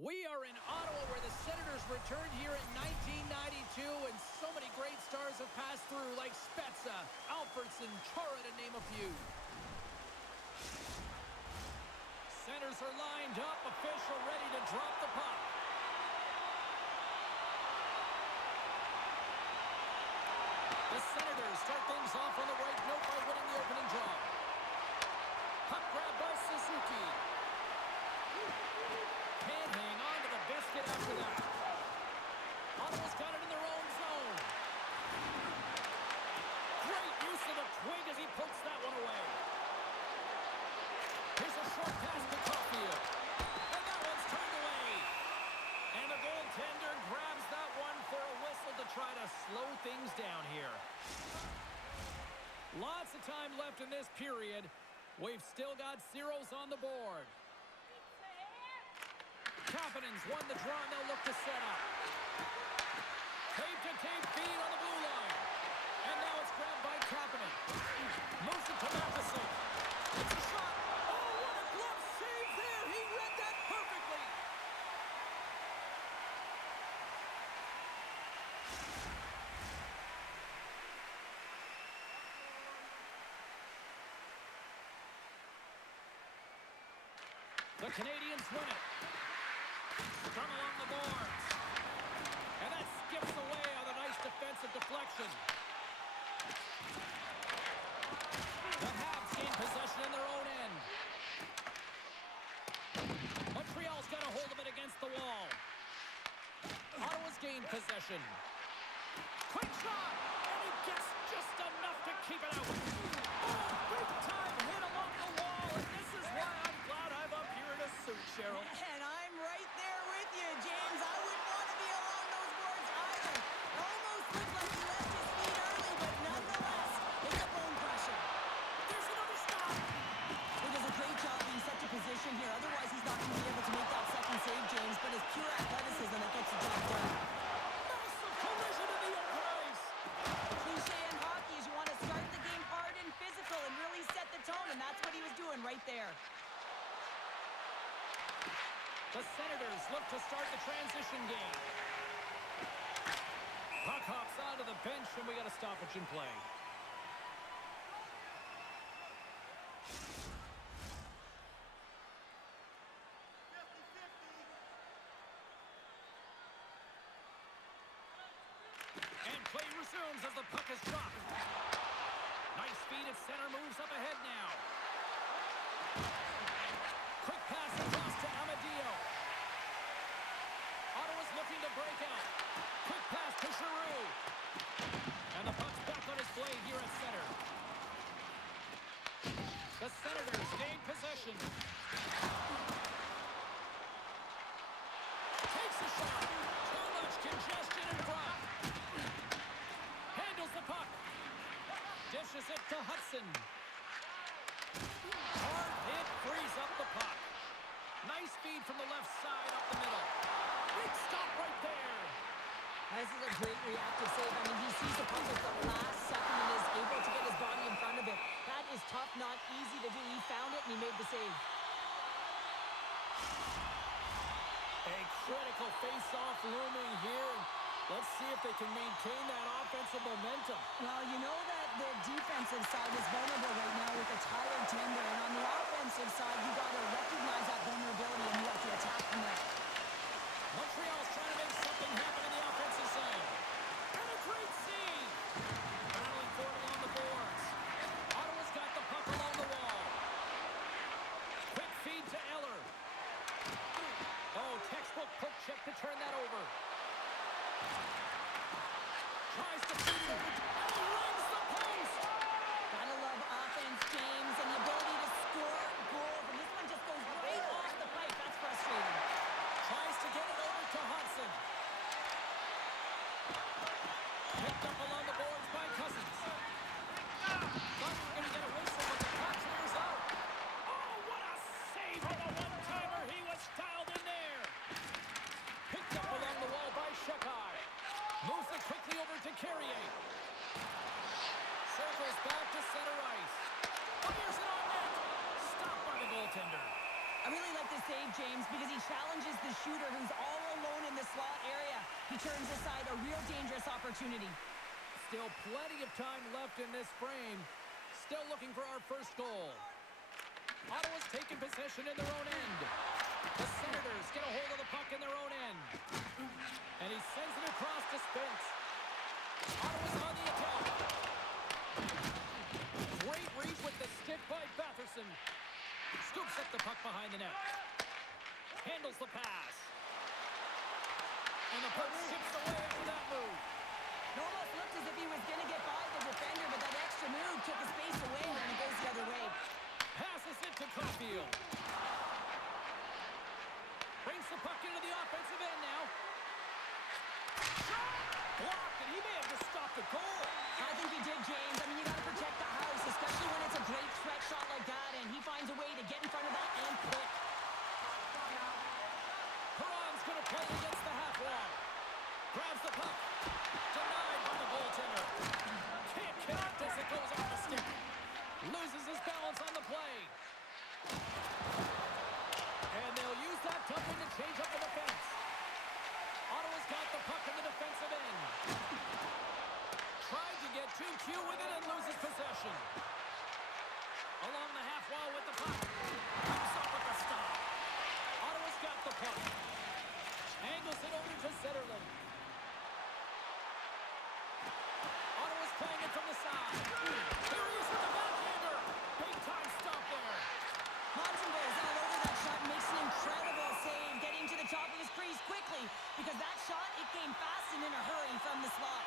We are in Ottawa, where the Senators returned here in 1992, and so many great stars have passed through, like Spezza, Alfredson, Chara, to name a few. Centers are lined up, official ready to drop the puck. The Senators start things off on the right note by winning the opening draw. Puck grab by Suzuki. Can't hang on to the biscuit after that. Ottawa's got it in their own zone. Great use of the twig as he pokes that one away. Here's a short pass to Caulfield. And that one's turned away. And the goaltender grabs that one for a whistle to try to slow things down here. Lots of time left in this period. We've still got zeros on the board. Kapanen's won the draw, and they'll look to set up. Tape-to-tape feed on the blue line. And now it's grabbed by Kapanen. Moves it to Matheson. It's a shot. Oh, what a glove save there. He read that perfectly. The Canadiens win it. From along the boards. And that skips away on a nice defensive deflection. The Habs gain possession in their own end. Montreal's got a hold of it against the wall. Ottawa's gained possession. Quick shot! And he gets just enough to keep it out. Oh, big time hit along the wall. And this is why I'm glad I'm up here in a suit, Cheryl. And I'm right there with you, James. I wouldn't want to be along those boards either. Almost looked like he left his feet early, but nonetheless, it's a bone crusher. There's another stop. He does a great job being set to position here. Otherwise, he's not going to be able to make that second save, James. But it's pure athleticism that gets the job done. Massive collision in the open ice. The cliche in hockey is you want to start the game hard and physical and really set the tone, and that's what he was doing right there. The Senators look to start the transition game. Puck hops onto the bench, and we got a stoppage in play. And play resumes as the puck is dropped. Nice feed at center, moves up ahead now. Quick pass across to Amadio. Ottawa's looking to break out. Quick pass to Giroux. And the puck's back on his blade here at center. The Senators gain possession. Takes a shot. Too much congestion in front. Handles the puck. Dishes it to Hudson. Hard hit frees up the puck. Nice feed from the left side up the middle. Big stop right there. This is a great reactive save. I mean, he sees the puck at the last second and is able to get his body in front of it. That is tough, not easy to do. He found it and he made the save. A critical face-off looming here. Let's see if they can maintain that offensive momentum. Well, you know that the defensive side is vulnerable right now with a tired tender. And on the offensive side, you got to recognize that vulnerability and you have to attack from there. Montreal's trying to make something happen in the offensive zone. And a great save. Battling for it along the boards. Ottawa's got the puck along the wall. Quick feed to Eller. Oh, textbook poke check to turn that over. Tries to feed it over. And he rings the post. Gotta love offense save, James, because he challenges the shooter who's all alone in the slot area. He turns aside a real dangerous opportunity. Still plenty of time left in this frame. Still looking for our first goal. Ottawa's taking possession in their own end. The Senators get a hold of the puck in their own end. And he sends it across to Spence. Ottawa's on the attack. Great reach with the stick by Batherson. Scoops up the puck behind the net. Handles the pass. And the puck skips away after that move. It almost looked as if he was going to get by the defender, but that extra move took his space away when it goes the other way. Passes it to Caulfield. Brings the puck into the offensive end now. Shot! Blocked, and he may have just stopped a goal. I think he did, James. I mean, you got to protect the house, especially when it's a great threat shot like that, and he finds a way to get in front of that and quick. Perron's going to play against the half wall. Grabs the puck. Denied by the goaltender. Can't connect as it goes off the stick. Loses his balance on the play. And they'll use that tumbling to change up the defense. Ottawa's got the puck in the defensive end. Tried to get too cute with it and loses possession. Along the half wall with the puck. Comes up with the stop. Ottawa's got the puck. Angles it over to Zetterlund. Ottawa's playing it from the side. Here he is with the backhander. Big time stop there. Hansen goes all over that shot and makes an incredible save, getting to the top of his crease quickly, because that shot, it came fast and in a hurry from the slot.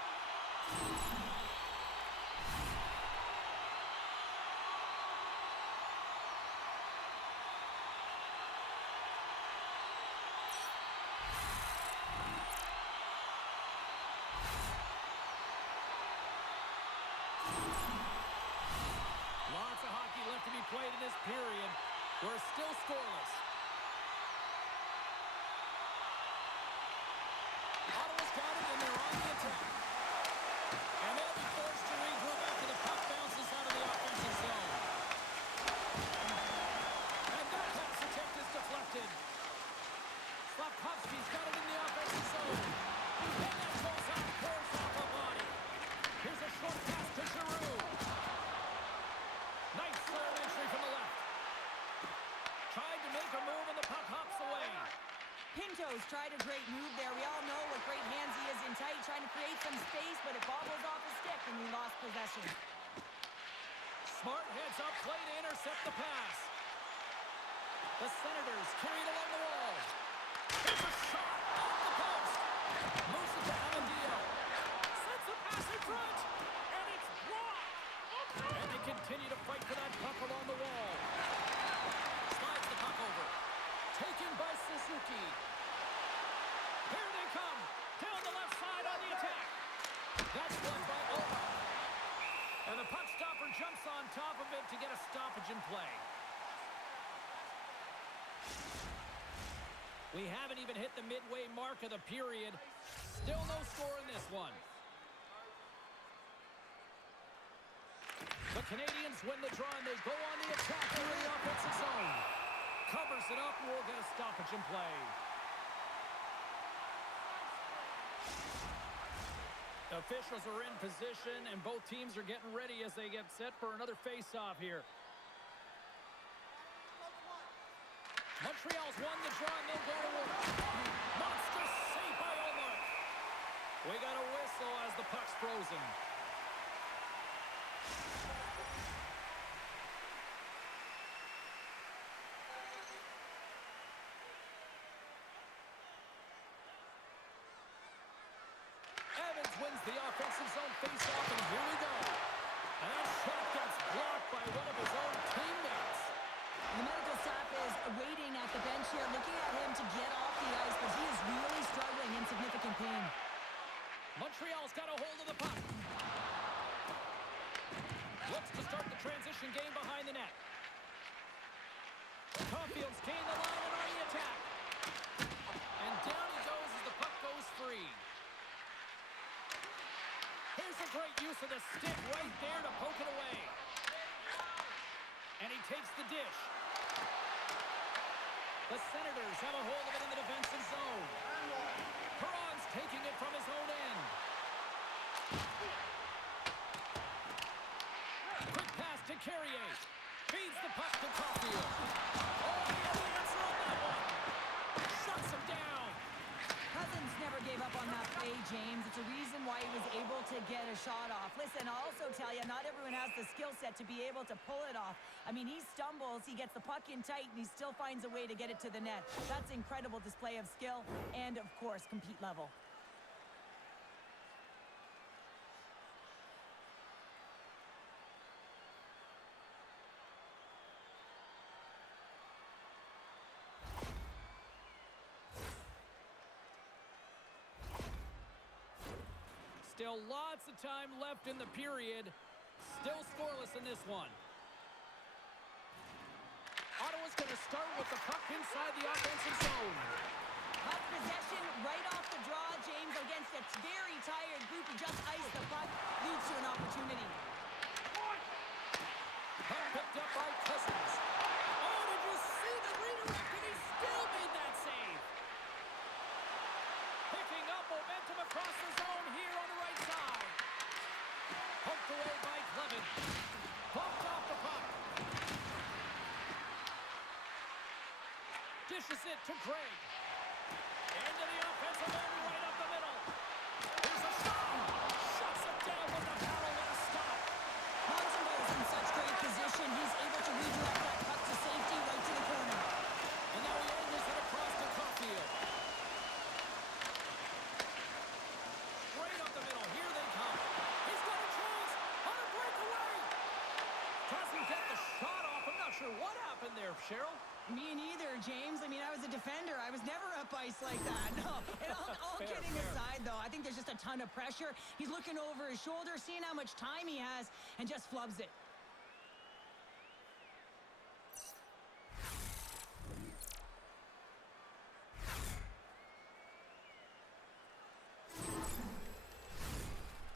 Lots of hockey left to be played in this period. We're still scoreless. Ottawa's got it, and they're on the attack. And they'll be forced to regroup after the puck bounces out of the offensive zone. And that pass attempt is deflected. Slavkovsky's got it in the offensive zone. And that goes out, pours off the body. Here's a short pass to Giroux. Nice third entry from the left. Tried to make a move and the puck hops away. Pinto's tried a great move there. We all know what great hands he is in tight, trying to create some space, but it bobbles off his stick and he lost possession. Smart heads up play to intercept the pass. The Senators carry it along the wall. Here's a shot off the post. Moves it to Aladio. Sends a pass in front. And it's blocked. And they continue to fight for that puck along the wall. Slides the puck over. Taken by Suzuki. Here they come. Down the left side on the attack. That's blocked by Oba. And the puck stopper jumps on top of it to get a stoppage in play. We haven't even hit the midway mark of the period. Still no score in this one. The Canadiens win the draw and they go on the attack here in the offensive zone. Covers it up and we'll get a stoppage in play. Officials are in position and both teams are getting ready as they get set for another face-off here. Montreal's won the draw and they'll go to work. Monster save by Omar. We got a whistle as the puck's frozen. Evans wins the offensive zone face-off, and here we go. And that shot gets blocked by one of his own teammates. The medical staff is waiting at the bench here, looking at him to get off the ice, but he is really struggling in significant pain. Montreal's got a hold of the puck. Looks to start the transition game behind the net. Caulfield's gained the line and on the attack. And down he goes as the puck goes free. Here's a great use of the stick right there to poke it away. And he takes the dish. The Senators have a hold of it in the defensive zone. Perron's taking it from his own end. Quick pass to Carrier. Feeds the puck to Caulfield. Oh, he has the answer on that one. Shuts him down. Cousins never gave up on that play, James. It's a reason why he was able to get a shot off. Listen, I'll also tell you, not everyone has the skill set to be able to pull it off. I mean, he stumbles, he gets the puck in tight, and he still finds a way to get it to the net. That's incredible display of skill and, of course, compete level. Still lots of time left in the period. Still scoreless in this one. Ottawa's going to start with the puck inside the offensive zone. Puck possession right off the draw, James, against a very tired group who just iced the puck, leads to an opportunity. Puck picked up by Cousins. Oh, did you see the redirect? And he still made that save. Picking up momentum across the zone here on the right side. Poked away by Clevin. Bumped off the puck. Dishes it to Craig. Into the offensive end right up the middle. Here's a shot. Shuts it down with the power. What a stop. Montreal is in such great position. He's able to redirect that puck to safety right to the corner. And now he angles it across to Caulfield. Straight up the middle. Here they come. He's got a chance on a breakaway. Doesn't get the shot off. I'm not sure what happened there, Cheryl. Me neither, James. I mean, I was a defender. I was never up ice like that. No. And all Fair, kidding fair. aside, though, I think there's just a ton of pressure. He's looking over his shoulder, seeing how much time he has, and just flubs it.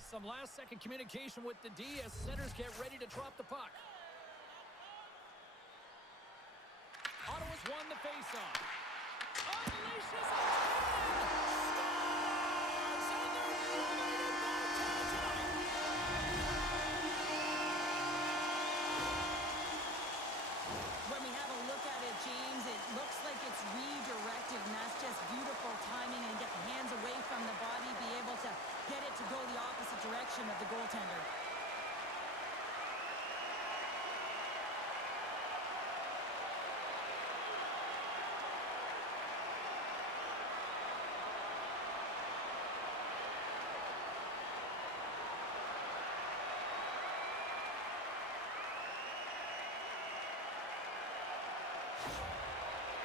Some last-second communication with the D as centers get ready to drop the puck. Ottawa's won the faceoff. Unleashes a scores! And they're eliminated by tonight. When we have a look at it, James, it looks like it's redirected, and that's just beautiful timing and get the hands away from the body, be able to get it to go the opposite direction of the goaltender.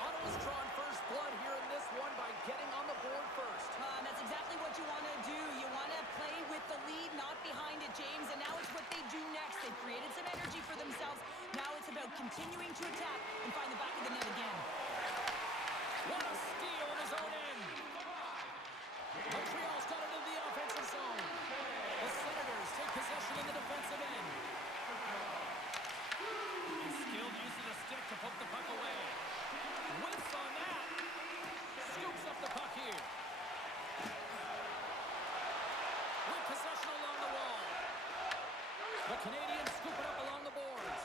Ottawa's drawn first blood here in this one by getting on the board first. That's exactly what you want to do. You want to play with the lead, not behind it, James, and now it's what they do next. They've created some energy for themselves. Now it's about continuing to attack and find the back of the net again. What a steal in his own end. Montreal's got it into the offensive zone. The Senators take possession in the defensive end. He's skilled using a stick to poke the puck away. Whiffs on that. Scoops up the puck here. With possession along the wall. The Canadiens scoop it up along the boards.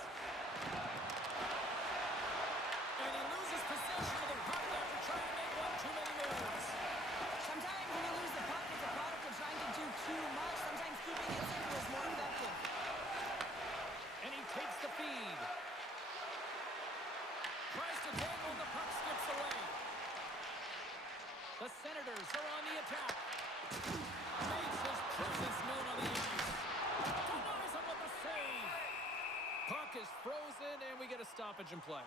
And he loses possession of the puck after trying to make one too many moves. Sometimes when you lose the puck, it's a product of trying to do too much. Sometimes keeping it simple is more effective. And he takes the feed. Tries to dangle, and the puck skips away. The Senators are on the attack. Makes his presence known on the ice. Denies him with the save. Puck is frozen, and we get a stoppage in play.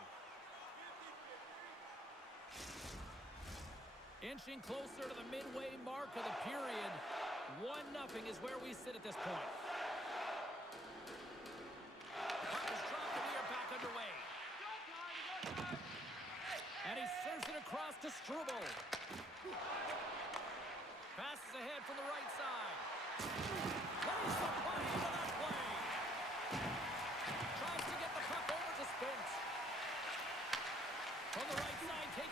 Inching closer to the midway mark of the period. 1-0 is where we sit at this point. Puck is dropped, and we are back underway. And he sends it across to Struble. Passes ahead from the right side. Plays the play into that play. Tries to get the puck over to Spence. From the right side, takes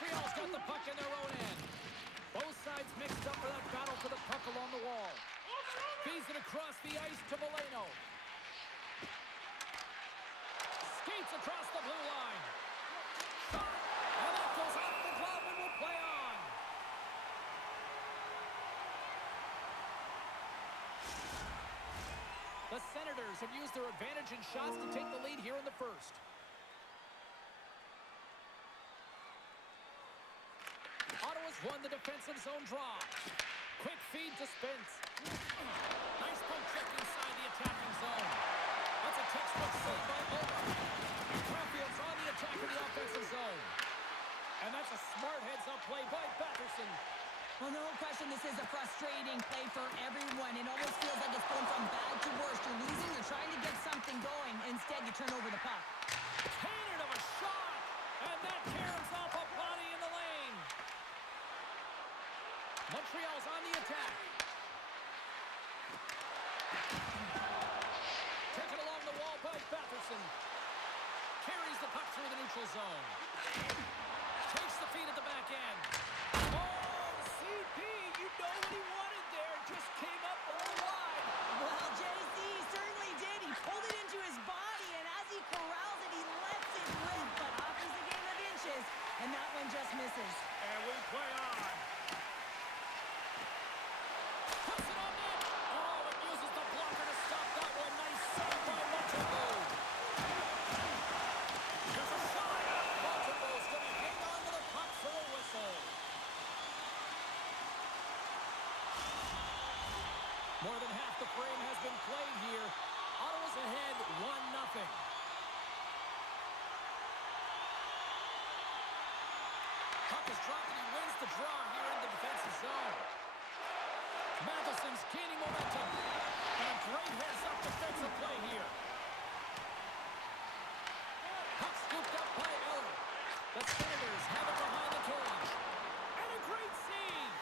Montreal's got the puck in their own end. Both sides mixed up for that battle for the puck along the wall. Feeds it across the ice to Valeno. Skates across the blue line. Shot! And that goes off the glove and will play on. The Senators have used their advantage in shots to take the lead here in the first. Ottawa's won the defensive zone draw. Quick feed to Spence. Nice poke check inside the attacking zone. That's a textbook save by Ottawa. Caulfield's on the attack in the offensive zone. And that's a smart heads-up play by Batherson. Well, no question, this is a frustrating play for everyone. It almost feels like it's going from bad to worse. You're losing, you're trying to get something going. Instead, you turn over the puck. Cannon of a shot! And that tears off a body in the lane. Montreal's on the attack. Taken along the wall by Batherson. Carries the puck through the neutral zone. Takes the feed at the back end. Oh, CP, you know what he wanted there. Just came up a little wide. Well, JC certainly did. He pulled it into his body, and as he corrals it, he lets it rip. But hockey's a game of inches, and that one just misses. And we play on. Puts it on net. Oh, it uses the blocker to stop that one. Nice save by Montreal. There's a shot. Montreal's going to hang on to the puck for a whistle. More than half the frame has been played here. Ottawa's ahead 1-0. Puck is dropped and he wins the draw here in the defensive zone. Matheson's gaining momentum. And a great heads-up defensive play here. Puck scooped up by Eller. The Senators have it behind the cage. And a great save.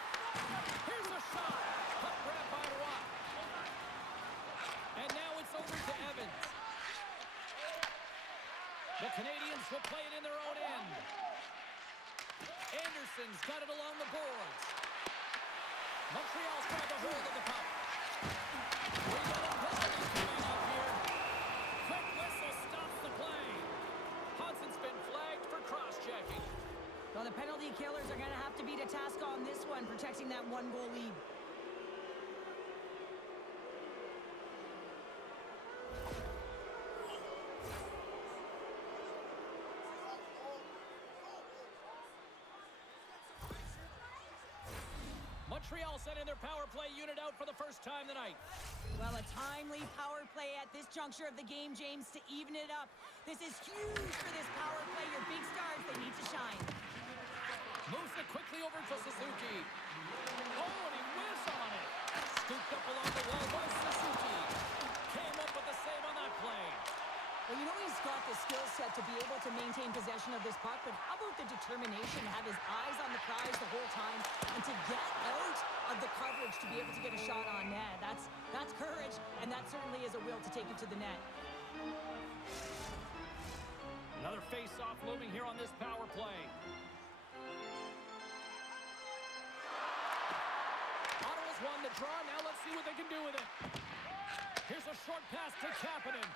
Here's a shot. Puck grabbed by Rock. And now it's over to Evans. The Canadiens will play it in their own end. Anderson's got it along the boards. Montreal's got a hold of the puck. We got a penalty coming up here. Quick whistle stops the play. Hudson's been flagged for cross-checking. Well, the penalty killers are going to have to beat a task on this one, protecting that one-goal lead. Montreal sending their power play unit out for the first time tonight. Well, a timely power play at this juncture of the game, James, to even it up. This is huge for this power play. Your big stars, they need to shine. Moves it quickly over to Suzuki. Oh, and he whizzs on it. Scooped up along the wall by Suzuki. Came up with the save on that play. Well, you know he's got the skill set to be able to maintain possession of this puck, but how about the determination to have his eyes on the prize the whole time and to get out of the coverage to be able to get a shot on net? That's courage, and that certainly is a will to take it to the net. Another face-off looming here on this power play. Ottawa's won the draw. Now let's see what they can do with it. Here's a short pass to Kapanen.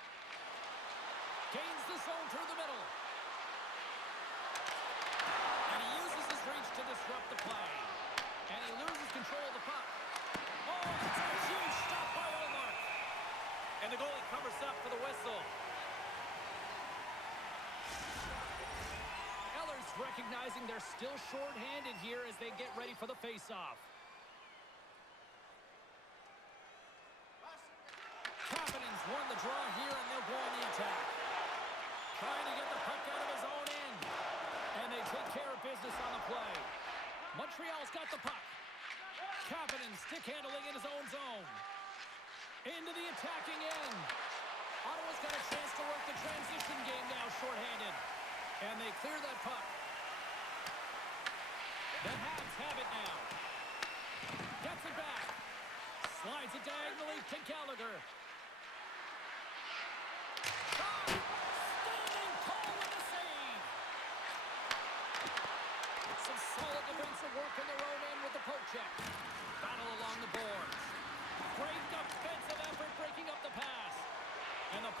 Gains the zone through the middle. And he uses his reach to disrupt the play. And he loses control of the puck. Oh, it's a huge stop by Omar. And the goalie covers up for the whistle. Eller's recognizing they're still short-handed here as they get ready for the face-off. Kapanen's won the draw here, and they'll go on the attack. Trying to get the puck out of his own end. And they take care of business on the play. Montreal's got the puck. Kapanen stick handling in his own zone. Into the attacking end. Ottawa's got a chance to work the transition game now shorthanded. And they clear that puck. The Habs have it now. Gets it back. Slides it diagonally to Gallagher.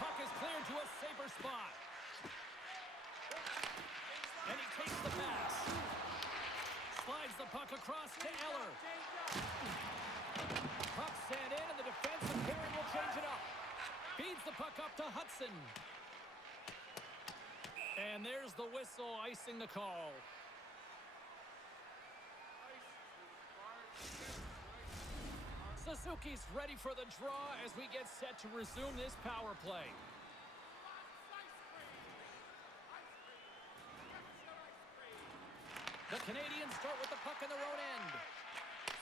puck is cleared to a safer spot. And he takes the pass. Slides the puck across to Eller. Puck sent in, and the defensive pairing will change it up. Feeds the puck up to Hudson. And there's the whistle, icing the call. Suzuki's ready for the draw as we get set to resume this power play. The Canadiens start with the puck in their own end.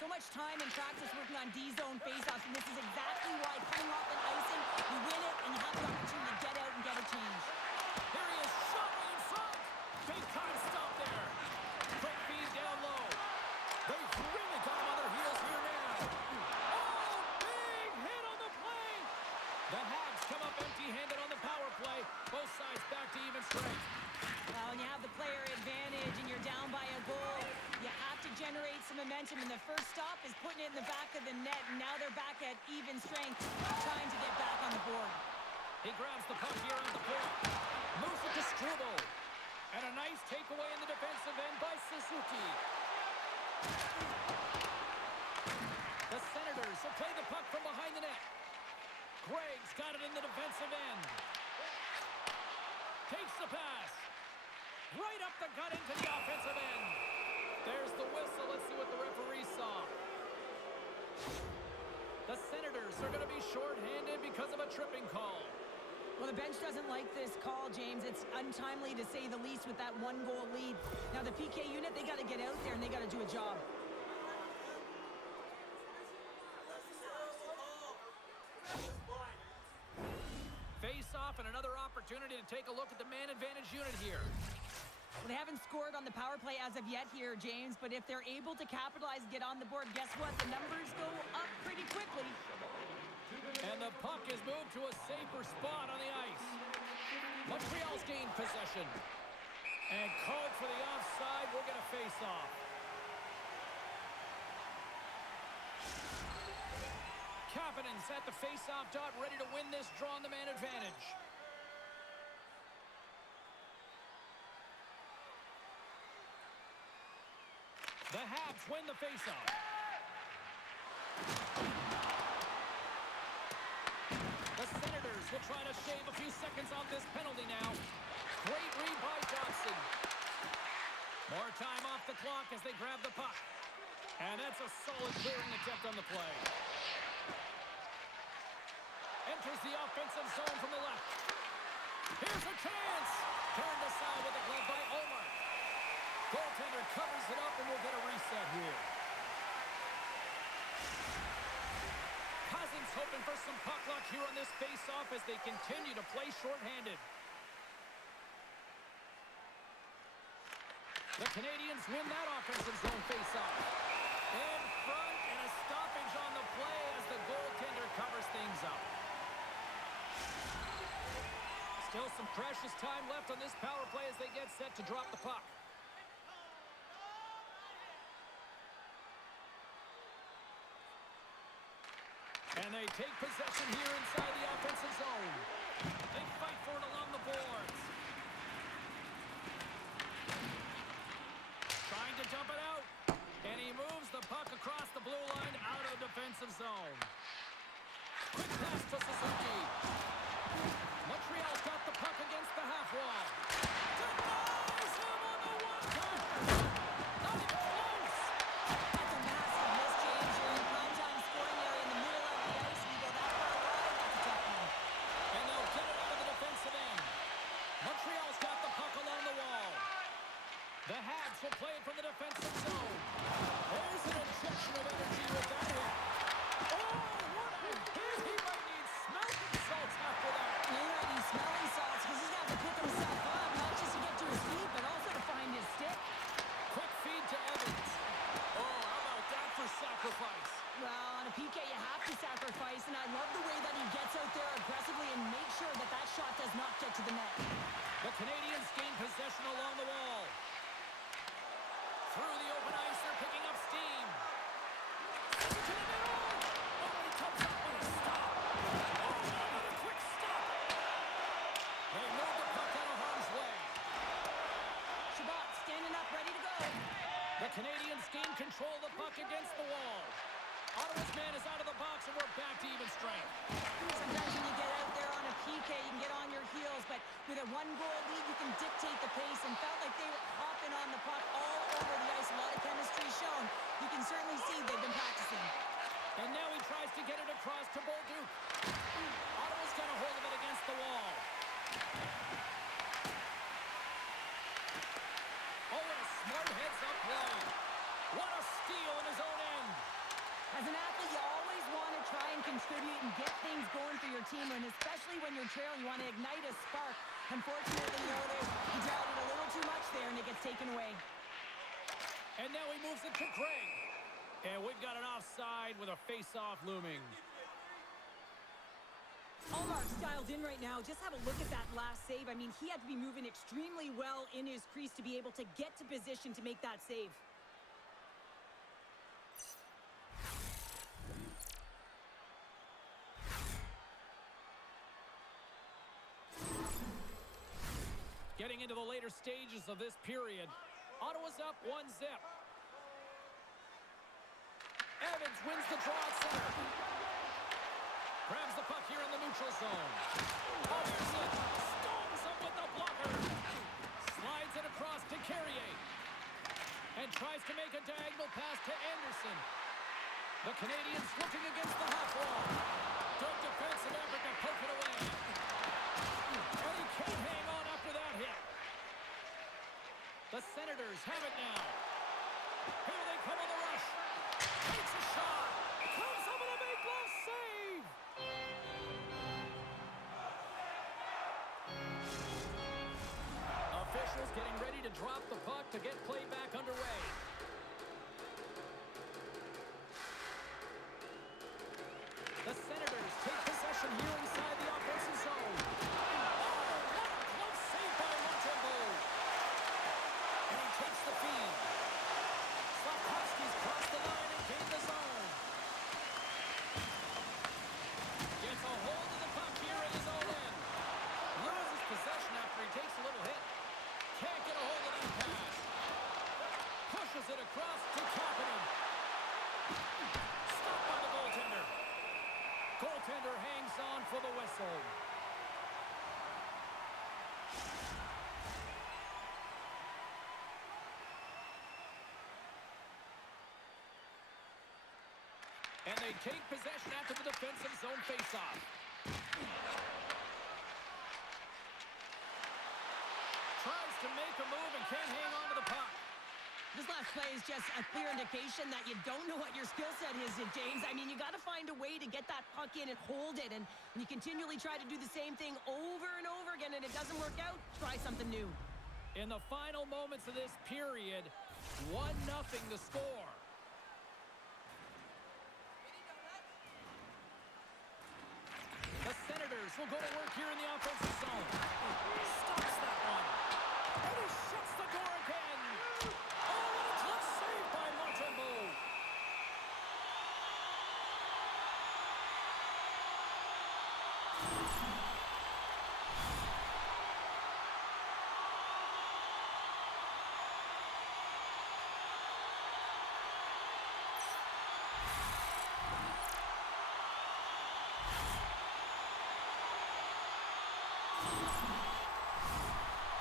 So much time and practice working on D-zone faceoffs, and this is exactly why coming off an icing, you win it, and you have the opportunity to get out and get a change. Here he is, shot right in front. Big time stop there. Quick feed down low. They've really got him on their heels here now. Oh, big hit on the play. The Habs come up empty-handed on the power play. Both sides back to even strength. Well, when you have the player advantage and you're down by a goal, you have to generate some momentum, and the first stop is putting it in the back of the net, and now they're back at even strength, trying to get back on the board. He grabs the puck here on the point. Moves it to Struble. And a nice takeaway in the defensive end by Suzuki. The Senators will play the puck from behind the net. Gregg's got it in the defensive end. Takes the pass. Right up the gut into the offensive end. There's the whistle. Let's see what the referee saw. The Senators are going to be shorthanded because of a tripping call. Well, the bench doesn't like this call, James. It's untimely to say the least with that one-goal lead. Now, the PK unit, they got to get out there and they got to do a job. Face off and another opportunity to take a look at the man advantage unit here. Well, they haven't scored on the power play as of yet here, James, but if they're able to capitalize and get on the board, guess what? The numbers go up pretty quickly. And the puck is moved to a safer spot on the ice. Montreal's gained possession. And called for the offside. We'll get a face-off. Kapanen's at the face-off dot, ready to win this draw on the man advantage. The Habs win the face-off. The Senators will try to shave a few seconds off this penalty now. Great read by Johnson. More time off the clock as they grab the puck. And that's a solid clearing attempt on the play. Enters the offensive zone from the left. Here's a chance. Turned aside with a glove by Omar. Goaltender covers it up, and we'll get a reset here. Cousins hoping for some puck luck here on this face-off as they continue to play shorthanded. The Canadiens win that offensive zone face-off. In front, and a stoppage on the play as the goaltender covers things up. Still some precious time left on this power play as they get set to drop the puck. And they take possession here inside the offensive zone. They fight for it along the boards. Trying to dump it out. And he moves the puck across the blue line out of the defensive zone. Quick pass to Suzuki. Montreal's got the puck against the half wall. Denies him on the one-touch. Not even close. That's a massive miss, James. You're in the prime-time scoring area in the middle of the ice. You go that far wide, that's a tough one. And they'll get it out of the defensive end. Montreal's got the puck along the wall. The Habs will play it from the defensive zone. There's an injection of energy with that hit. Oh, what a hit! He might need smelling salts after that. He might need smelling salts because he's got to pick himself up, not just to get to his feet, but also to find his stick. Quick feed to Evans. Oh, how about that for sacrifice? Well, on a PK, you have to sacrifice, and I love the way that he gets out there aggressively and makes sure that that shot does not get to the net. The Canadiens gain possession along the wall. Through the open ice, they're picking up steam. To the middle. Oh, he comes up with a stop. Oh, another quick stop. Canadiens gain control of the puck against the wall. Ottawa's man is out of the box, and we're back to even strength. Sometimes when you get out there on a PK, you can get on your heels, but with a one-goal lead, you can dictate the pace, and felt like they were hopping on the puck all over the ice. A lot of chemistry shown. You can certainly see they've been practicing. And now he tries to get it across to Bolduc. Ottawa's got a hold of it against the wall. Oh, what a smart heads-up play. What a steal in his own end. As an athlete, you always want to try and contribute and get things going for your team, and especially when you're trailing, you want to ignite a spark. Unfortunately, he dialed it a little too much there, and it gets taken away. And now he moves it to Craig. And we've got an offside with a face-off looming. Allmark's dialed in right now. Just have a look at that last save. I mean, he had to be moving extremely well in his crease to be able to get to position to make that save. Getting into the later stages of this period, Ottawa's up 1-0. Evans wins the draw at center. Grabs the puck here in the neutral zone. Anderson stones up with the blocker. Slides it across to Carrier. And tries to make a diagonal pass to Anderson. The Canadiens looking against the half wall. Good defensive effort to poke it away. And he can't hang on after that hit. The Senators have it now. Here they come on the rush. Takes a shot. Comes up with a big glove save. Officials getting ready to drop the puck to get play back underway. The Senators take possession here inside the offensive zone. Oh, what a glove save by Montreal. And he takes the feed. Slavkovsky's crossed the line and gained the zone. Gets a hold of the puck here in his own end. Loses possession after he takes a little hit. Can't get a hold of that pass. Pushes it across to Kapanen. Stopped by the goaltender. Goaltender hangs on for the whistle. And they take possession after the defensive zone faceoff. Tries to make a move and can't hang on to the puck. This last play is just a clear indication that you don't know what your skill set is, James. I mean, you got to find a way to get that puck in and hold it. And when you continually try to do the same thing over and over again and it doesn't work out, try something new. In the final moments of this period, 1-0 the score. The Senators will go to work here in the offensive zone. Stops that one. And he shuts the door again. Oh, what a glove save by Montreal.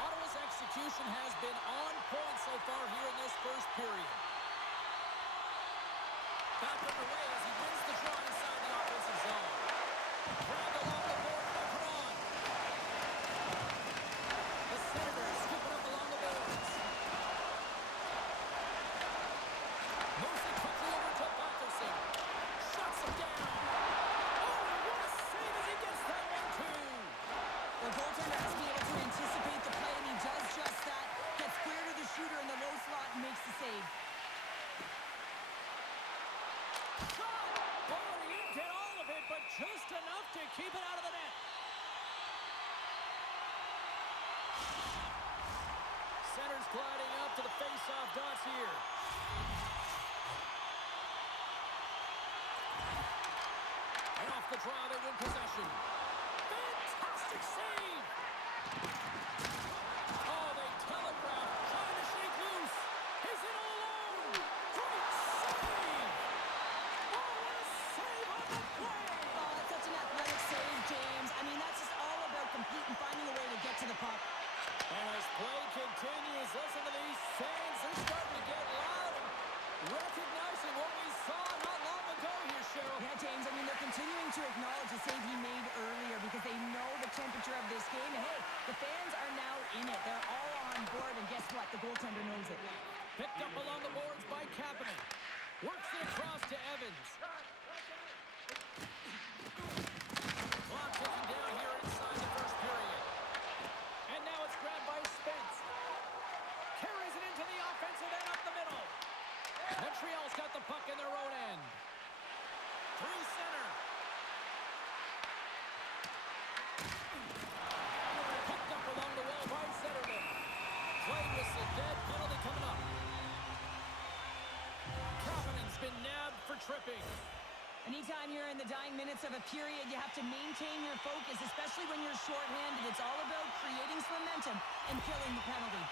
Ottawa's execution has been on point so far here in this first period. Back underway as he wins the draw inside the offensive zone. Grabbed along the board by Perron. The Senators scooping up along the boards. Moves it quickly over to Batherson. Shuts him down. Oh, what a save as he gets that one, too. The goaltender has to be able to anticipate the play, and he does just that. Gets clear to the shooter in the low slot and makes the save. Shot! Oh, he didn't get all of it, but just enough to keep it out of the net. Centers gliding up to the face-off dots here. And off the draw, they win possession. Fantastic save! Oh, they telegraph, trying to shake loose. Is it all alone? temperature of this game. And, hey, the fans are now in it. They're all on board, and guess what? The goaltender knows it. Picked up along the boards by Kapanen. Works it across to Evans. Clock ticking down here inside the first period. And now it's grabbed by Spence. Carries it into the offensive end up the middle. Montreal's got the puck in their own end. Through center. Picked up along the wall by Zetterman. Play whistle dead. Penalty coming up. Kapanen's been nabbed for tripping. Anytime you're in the dying minutes of a period, you have to maintain your focus, especially when you're shorthanded. It's all about creating some momentum and killing the penalty.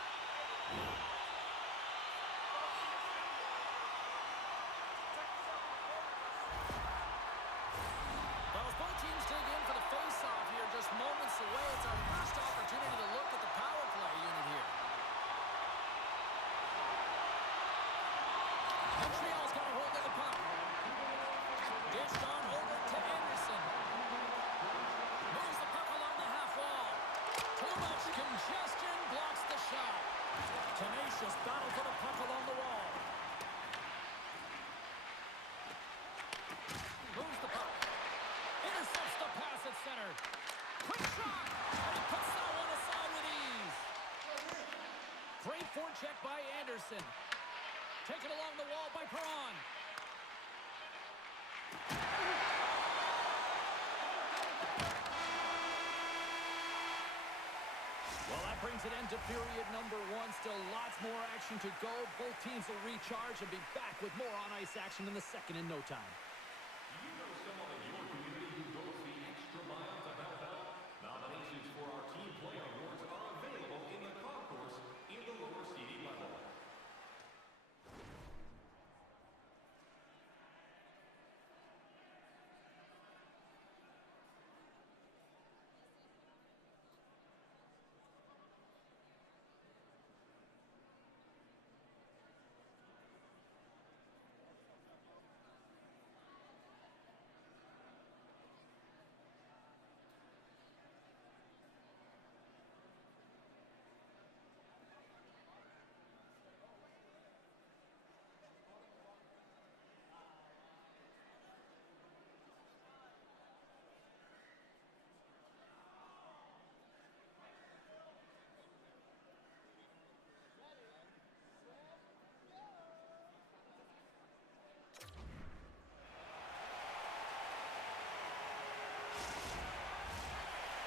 Well, both teams dig in for the face-off here, just moments away. It's our first opportunity to look at the power play unit here. Montreal's got a hold of the puck. Dished on over to Anderson. Moves the puck along the half wall. Too much congestion, blocks the shot. Tenacious battle for the puck along the wall. Moves the puck. Intercepts the pass at center. Quick shot! And he puts that one aside with ease. Great forecheck by Anderson. Taken along the wall by Perron. Well, that brings it into period number one. Still lots more action to go. Both teams will recharge and be back with more on-ice action in the second in no time. You know someone in your community who goes the extra mile to help out? Nominations for our Team Play Awards are available in the concourse in the lower seating level.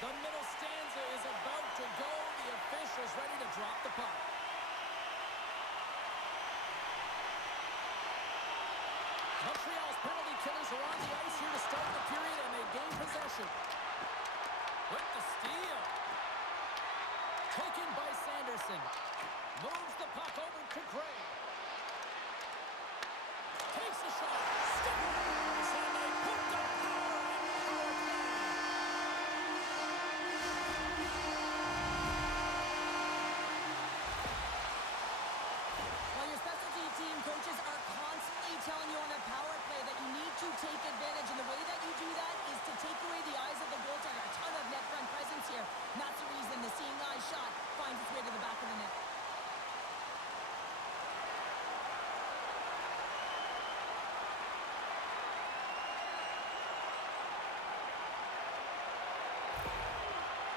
The middle stanza is about to go. The official's ready to drop the puck. Montreal's penalty killers are on the ice here to start the period, and they gain possession. With the steal. Taken by Sanderson. Moves the puck over to Gray. Takes a shot. Scores! And they put the power in power play. Well, your specialty team coaches are constantly telling you on a power play that you need to take advantage, and the way that you do that is to take away the eyes of the goaltender. A ton of net front presence here, and that's the reason the seeing eye shot finds its way to the back of the net.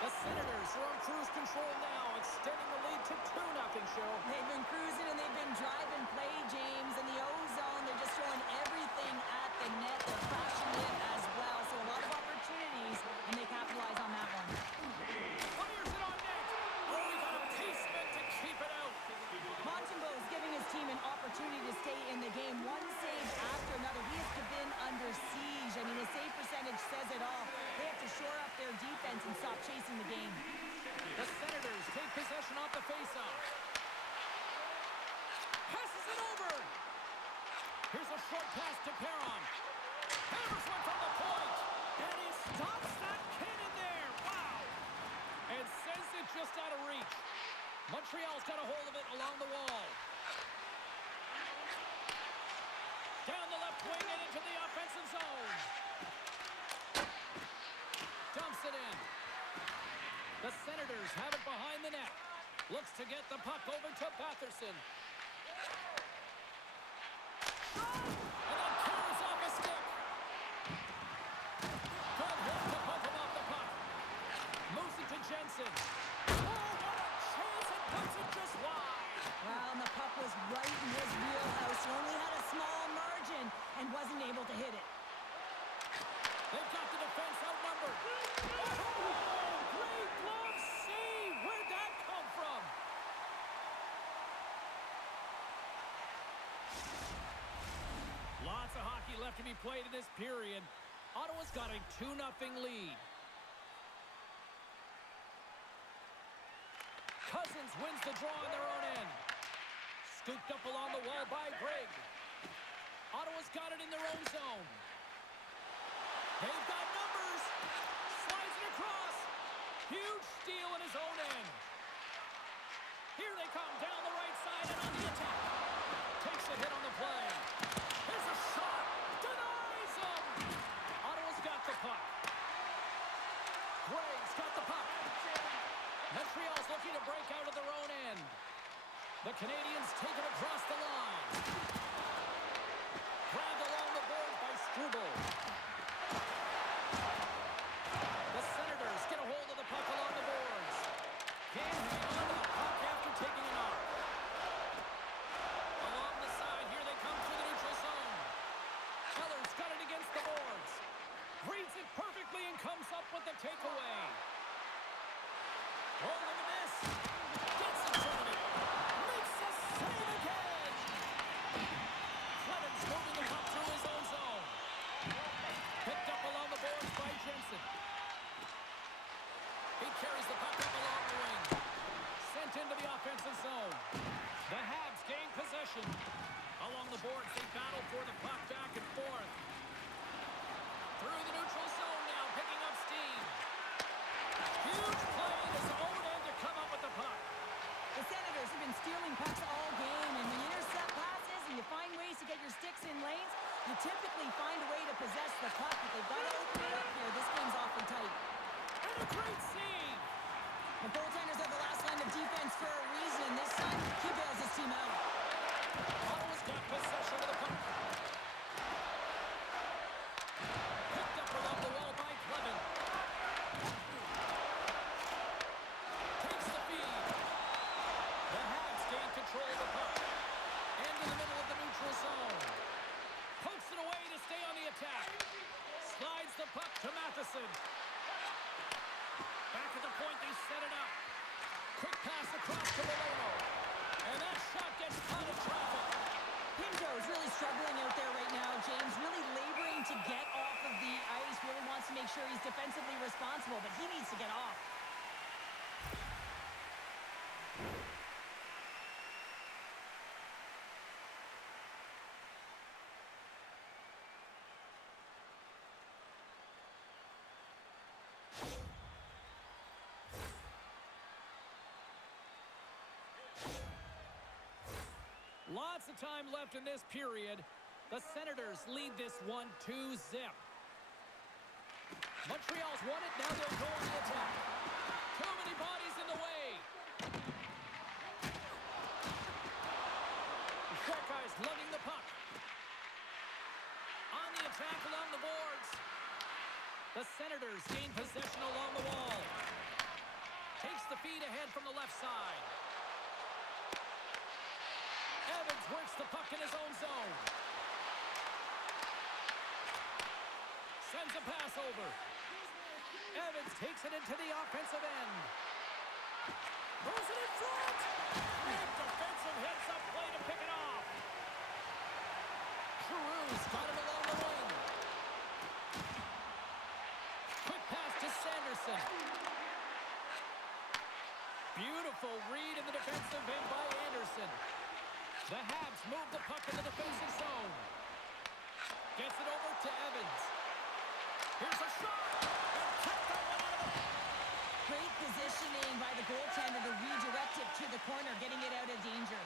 The Senators are on cruise control now, extending the lead to 2-0, Cheryl. They've been cruising and they've been driving play, James. In the O-zone, they're just throwing everything at the net. They're crashing it as well. So a lot of opportunities, and they capitalize on that one. Fires it on net. Oh, he got a casement to keep it out. Montembeault is giving his team an opportunity to stay in the game. One save after another. He has been under siege. I mean, his save percentage says it all. They have to shore up their defense and stop chasing the game. The Senators take possession off the faceoff. Passes it over. Here's a short pass to Perron. Hammers one from the point. And he stops that cannon there. Wow. And sends it just out of reach. Montreal's got a hold of it along the wall. Down the left wing and into the offensive zone. Dumps it in. The Senators have it behind the net. Looks to get the puck over to Batherson. And then carries off a stick. Good hit to pump him off the puck. Moves it to Jensen. Oh, what a chance! It puts it just wide. Well, and the puck was right in his wheelhouse. He only had a small margin and wasn't able to hit it. They've got the defense outnumbered. Oh, great glove save! Where'd that come from? Lots of hockey left to be played in this period. Ottawa's got a 2-0 lead. Cousins wins the draw on their own end. Scooped up along the wall by Greg. Ottawa's got it in their own zone. They've got numbers. Slides it across. Huge steal in his own end. Here they come down the right side and on the attack. Takes a hit on the play. Here's a shot. Denies him. Ottawa's got the puck. Greg's got the puck. Montreal's looking to break out of their own end. The Canadiens take it across the line. Grabbed along the board by Struble. The Senators get a hold of the puck along the boards. Can't hang on to the puck after taking it off. Along the side, here they come through the neutral zone. Keller's got it against the boards. Reads it perfectly and comes up with the takeaway. Oh, look at this. Gets in front of it. Makes a save again. Clemens moving the puck through his own zone. Picked up along the boards by Jensen. He carries the puck up along the wing. Sent into the offensive zone. The Habs gain possession. Along the boards, they battle for the puck back and forth. Through the neutral zone now, picking up steam. Huge play in his own end to come up with the puck. The Senators have been stealing pucks all game, and when you intercept passes and you find ways to get your sticks in lanes, you typically find a way to possess the puck, but they've got to open it up here. This game's awfully tight. And a great save. The goaltenders are the last line of defense for a reason. This time, he bails his team out. Ottawa's got possession of the puck. Picked up along the wall by Clement. Takes the feed. The Habs gain control of the puck. Into the middle of the neutral zone. Pokes it away to stay on the attack. Slides the puck to Matheson. Back at the point, they set it up. Quick pass across to Milano. And that shot gets caught in traffic. Pinto is really struggling out there right now, James. Really laboring to get off of the ice. Really wants to make sure he's defensively responsible, but he needs to get off. Lots of time left in this period. The Senators lead this one 2-0. Montreal's won it. Now they'll go on the attack. Too many bodies in the way. The Sharkeyes lugging the puck. On the attack along the boards. The Senators gain possession along the wall. Takes the feed ahead from the left side. Evans works the puck in his own zone. Sends a pass over. Evans takes it into the offensive end. Throws it in front. Great defensive heads-up play to pick it off. Giroux's got it along the wing. Quick pass to Sanderson. Beautiful read in the defensive end by Anderson. The Habs move the puck in the defensive zone. Gets it over to Evans. Here's a shot. Kept that one out of the net. Great positioning by the goaltender to redirect it to the corner, getting it out of danger.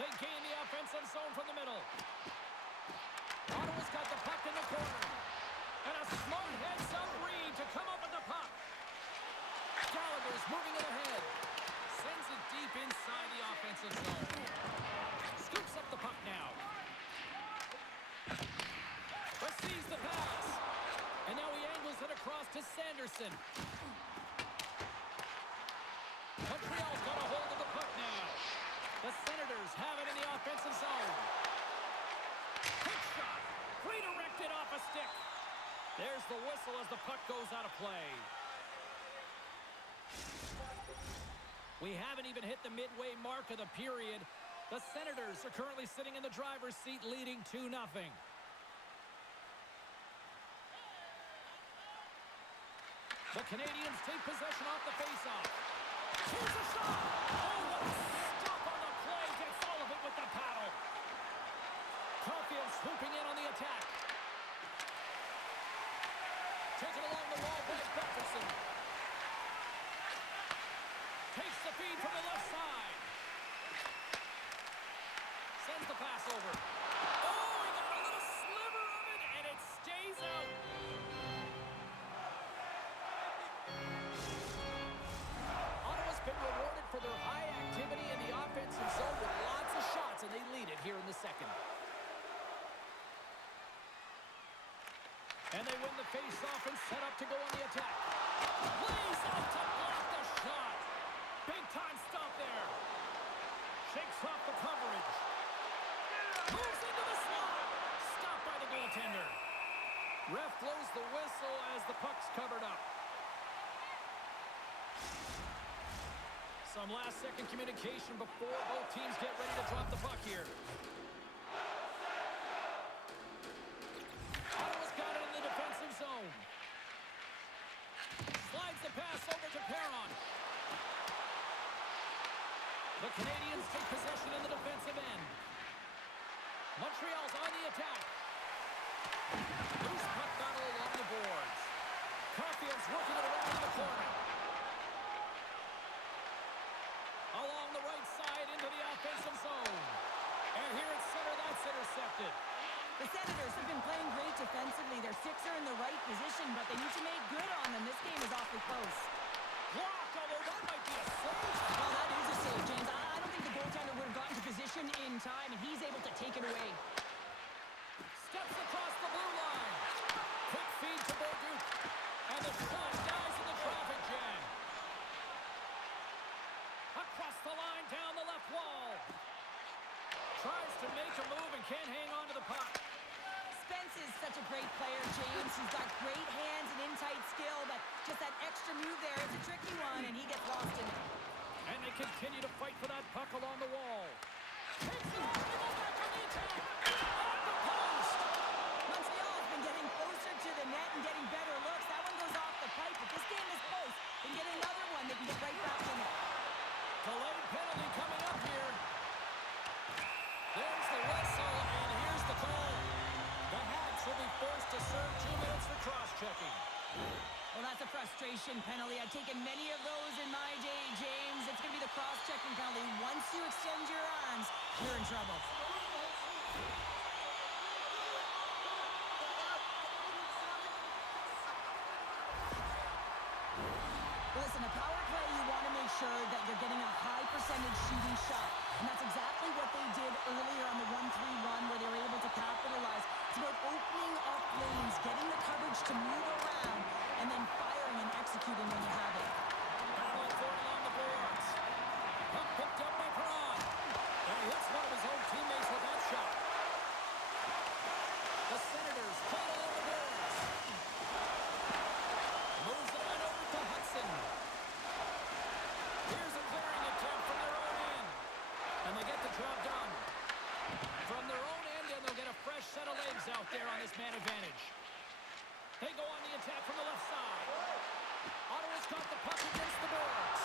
They gain the offensive zone from the middle. Ottawa's got the puck in the corner. And a smart heads-up read to come up with the puck. Got moving it ahead. Sends it deep inside the offensive zone. Scoops up the puck now. Receives the pass. And now he angles it across to Sanderson. Montreal's got a hold of the puck now. The Senators have it in the offensive zone. Quick shot. Redirected off a stick. There's the whistle as the puck goes out of play. We haven't even hit the midway mark of the period. The Senators are currently sitting in the driver's seat, leading 2-0. The Canadiens take possession off the faceoff. Here's a shot! Oh, what a stop on the play! Gets all of it with the paddle. Caulfield swooping in on the attack. Taken along the wall by Jefferson. Takes the feed from the left side. Sends the pass over. Oh, he got a little sliver of it, and it stays out. Ottawa's been rewarded for their high activity in the offensive zone with lots of shots, and they lead it here in the second. And they win the face-off and set up to go on the attack. Lays out to block the shot. Big-time stop there. Shakes off the coverage. Moves into the slot. Stopped by the goaltender. Ref blows the whistle as the puck's covered up. Some last-second communication before both teams get ready to drop the puck here. Ottawa's got it in the defensive zone. Slides the pass over to Perron. The Canadiens take possession in the defensive end. Montreal's on the attack. Loose puck battle along the boards. Caulfield's working it around in the corner. Along the right side into the offensive zone. And here at center, that's intercepted. The Senators have been playing great defensively. Their sticks are in the right position, but they need to make good on them. This game is awfully close. Blocked, although that might be a save. Well, that is a save, James. I don't think the goaltender would have gotten to position in time, and he's able to take it away. Steps across the blue line. Quick feed to Beauduc. And the shot dies in the traffic jam. Across the line, down the left wall. Tries to make a move and can't hang on to the puck. Spence is such a great player, James. He's got great hands and in-tight skill, but just that extra move there is a tricky one, and he gets lost in it. And they continue to fight for that puck along the wall. Takes it, they go back on the attack. Off the post. Montreal has been getting closer to the net and getting better looks. That one goes off the pipe, but this game is close. They get another one, they can get right back in it. Delayed penalty coming up here. There's the whistle, and here's the call. The Hats will be forced to serve 2 minutes for cross-checking. Well, that's a frustration penalty. I've taken many of those in my day, James. It's going to be the cross-checking penalty. Once you extend your arms, you're in trouble. Listen, a power play, you want to make sure that you're getting a high percentage shooting shot. And that's exactly what they did earlier on the 1-3-1 where they were able to capitalize. It's about opening up lanes, getting the coverage to move around, and then firing and executing when you have it. Battling for it along the boards. Puck picked up by Perron. And he hits one of his own teammates with that shot. The Senators play it along the boards. Moves it on over to Hudson. Here's a clearing attempt from their own end. And they get the job done. From their own end, and they'll get a fresh set of legs out there on this man advantage. They go on the attack from the left side. Ottawa's got the puck against the boards.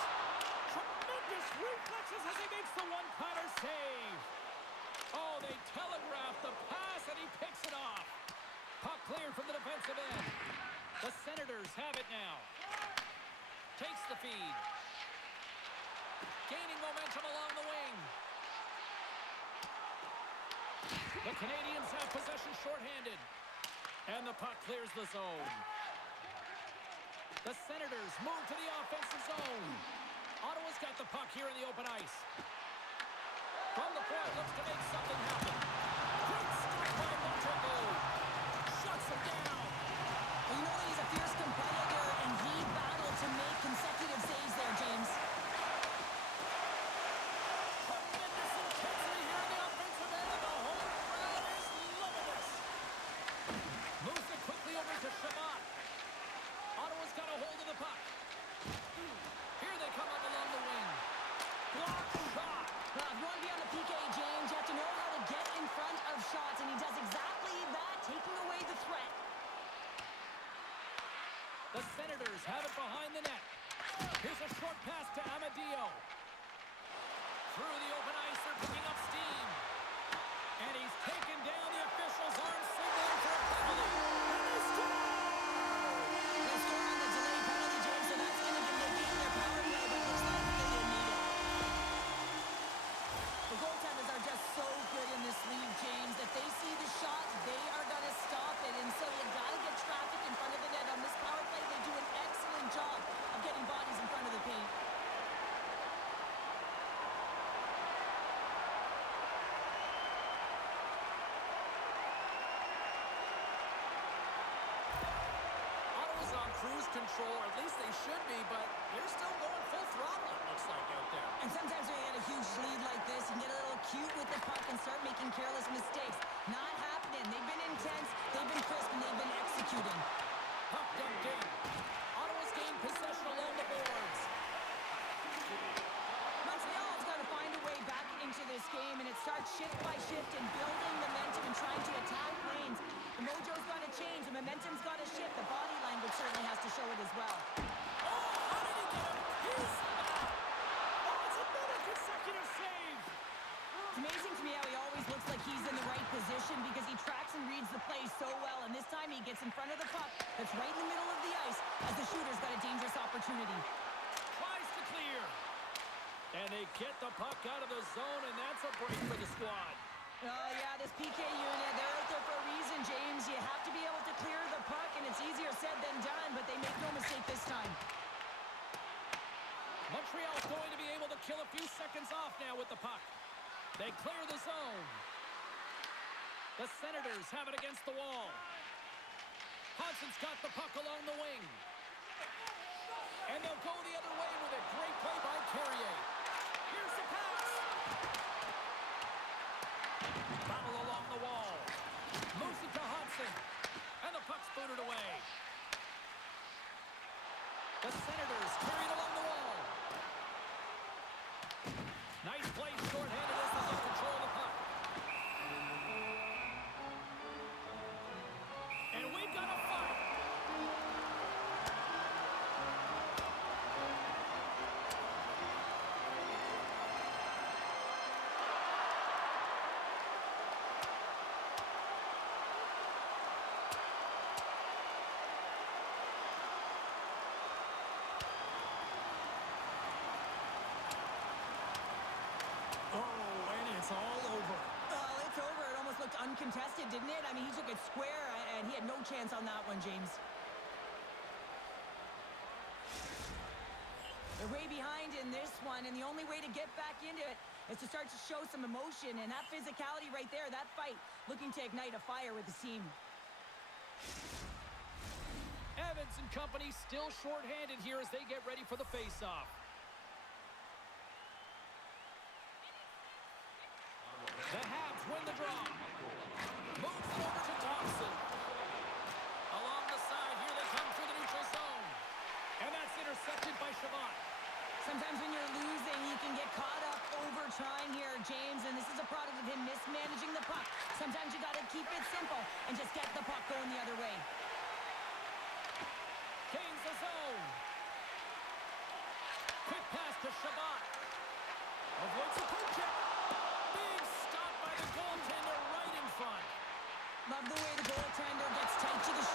Tremendous reflexes as he makes the one-timer save. Oh, they telegraph the pass, and he picks it off. Puck cleared from the defensive end. The Senators have it now. Takes the feed. Gaining momentum along the wing. The Canadiens have possession shorthanded. And the puck clears the zone. The Senators move to the offensive zone. got the puck here in the open ice. From the point, looks to make something happen. Great stop by Montreal. Shuts him down. Well, you know that he's a fierce competitor, and he battled to make consecutive saves there, James. Tremendous intensity here in the offensive end, and the home crowd is loving this. Moves it quickly over to Shabbat. Ottawa's got a hold of the puck. Here they come up along the wing. Block shot. Well, if you want to be on the PK, James, you have to know how to get in front of shots, and he does exactly that, taking away the threat. The Senators have it behind the net. Here's a short pass to Amadio. Through the open ice, they're picking up steam. And he's taken down. The officials aren't signaling for a penalty. And they score! They score on the delayed penalty, James, so that's going to give the game their power play, but it looks like they didn't need it. The goaltenders are just so good in this league, James. If they see the shot, they are going to stop it. And so you got to get traffic in front of the net. On this power play, they do an excellent job of getting bodies in front of the paint. Ottawa's on cruise control, or at least they should be, but they're still going full throttle, it looks like, out there. And sometimes when you get a huge lead like this, you can get a little cute with the puck and start making careless mistakes. Not happening. They've been intense, they've been crisp, and they've been executing. Puck dumped in. Ottawa's gained possession along the boards. Montreal's got to find a way back into this game, and it starts shift by shift and building momentum and trying to attack lanes. The mojo's got to change. The momentum's got to shift. The body language certainly has to show it as well. Oh, how did he get a piece of that? Oh, it's another consecutive save. It's amazing to me how he always looks like he's in the right position because he tracks and reads the play so well, and this time he gets in front of the puck that's right in the middle of the ice as the shooter's got a dangerous opportunity. Tries to clear. And they get the puck out of the zone, and that's a break for the squad. Oh, yeah, this PK unit, they're out there for a reason, James. You have to be able to clear the puck, and it's easier said than done, but they make no mistake this time. Montreal's going to be able to kill a few seconds off now with the puck. They clear the zone. The Senators have it against the wall. Hodgson's got the puck along the wing. And they'll go the other way with it. Great play by Carrier. Here's the pass. Battle along the wall. Moves it to Hodgson. And the puck's booted away. The Senators carried along the wall. Nice play, short-handed as they get control of the puck. And we've got a fight. It's all over. Well, it's over. It almost looked uncontested, didn't it? I mean, he took it square, and he had no chance on that one, James. They're way behind in this one, and the only way to get back into it is to start to show some emotion, and that physicality right there, that fight, looking to ignite a fire with the team. Evans and company still short-handed here as they get ready for the face-off. The Habs win the draw. Moves it over to Thompson. Along the side, here they come through the neutral zone. And that's intercepted by Shabbat. Sometimes when you're losing, you can get caught up over trying here, James, and this is a product of him mismanaging the puck. Sometimes you got to keep it simple and just get the puck going the other way. Gains the zone. Quick pass to Shabbat. Avoids the poke check. Big stop by the goaltender right in front. Love the way the goaltender gets tight to the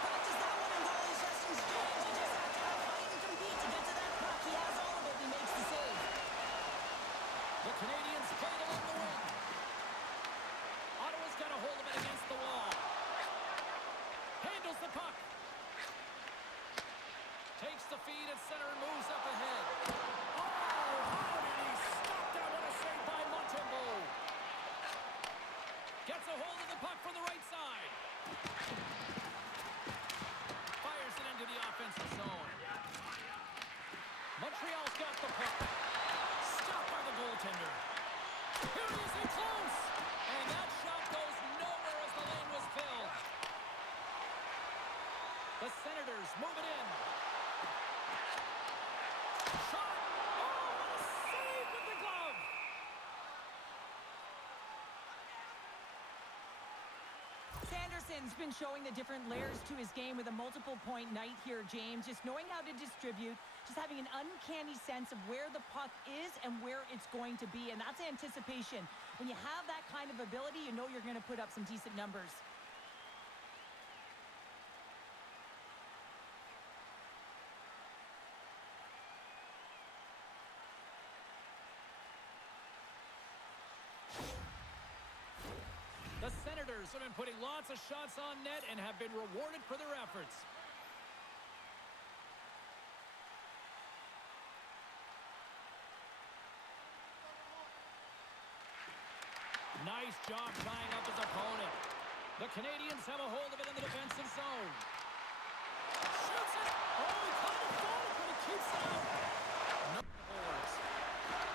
practice that one in goalie sessions, James. You just have to have fight and compete to get to that puck. He has all of it. He makes the save. The Canadiens played along the wing. Ottawa's got a hold of it against the wall. Handles the puck. Takes the feed at center and moves up ahead. Oh, how did he stop that? What a save by Montembeault. Gets a hold of the puck from the right side. Fires it into the offensive zone. Montreal's got the puck. Stopped by the goaltender. Here he is in close. And that shot goes nowhere as the lane was filled. The Senators move it in. Shot. Oh, what a save with the glove. Sanderson's been showing the different layers to his game with a multiple-point night here, James. Just knowing how to distribute, just having an uncanny sense of where the puck is and where it's going to be, and that's anticipation. When you have that kind of ability, you know you're going to put up some decent numbers. The Senators have been putting lots of shots on net and have been rewarded for their efforts. Nice job tying up his opponent. The Canadiens have a hold of it in the defensive zone. Shoots it! Oh, he kind of thought it, but he keeps it out. No boards.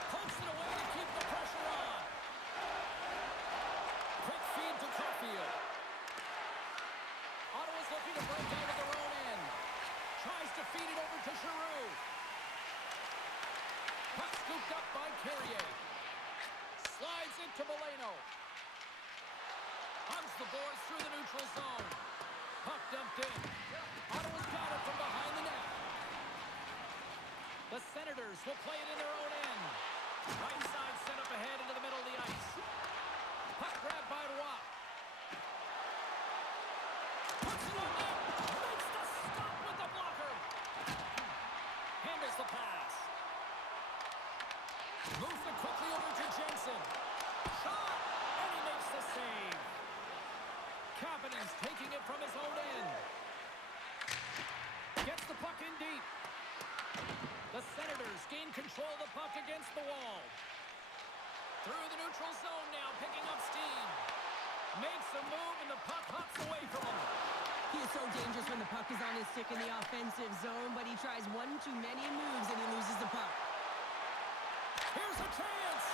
Pokes it away to keep the pressure on. Quick feed to Caulfield. Ottawa's looking to break out of their own end. Tries to feed it over to Giroux. Puck scooped up by Carrier. Slides it to Boleno. Hugs the boards through the neutral zone. Puck dumped in. Ottawa's got it from behind the net. The Senators will play it in their own end. Right side set up ahead into the middle of the ice. Puck grabbed by Roy. Puts it on net. Makes the stop with the blocker. Handles the pass. Moves it quickly over to Jensen. Shot! And he makes the save. Kapanen's taking it from his own end. Gets the puck in deep. The Senators gain control of the puck against the wall. Through the neutral zone now, picking up steam. Makes a move, and the puck hops away from him. He is so dangerous when the puck is on his stick in the offensive zone, but he tries one too many moves and he loses the puck. Here's a chance.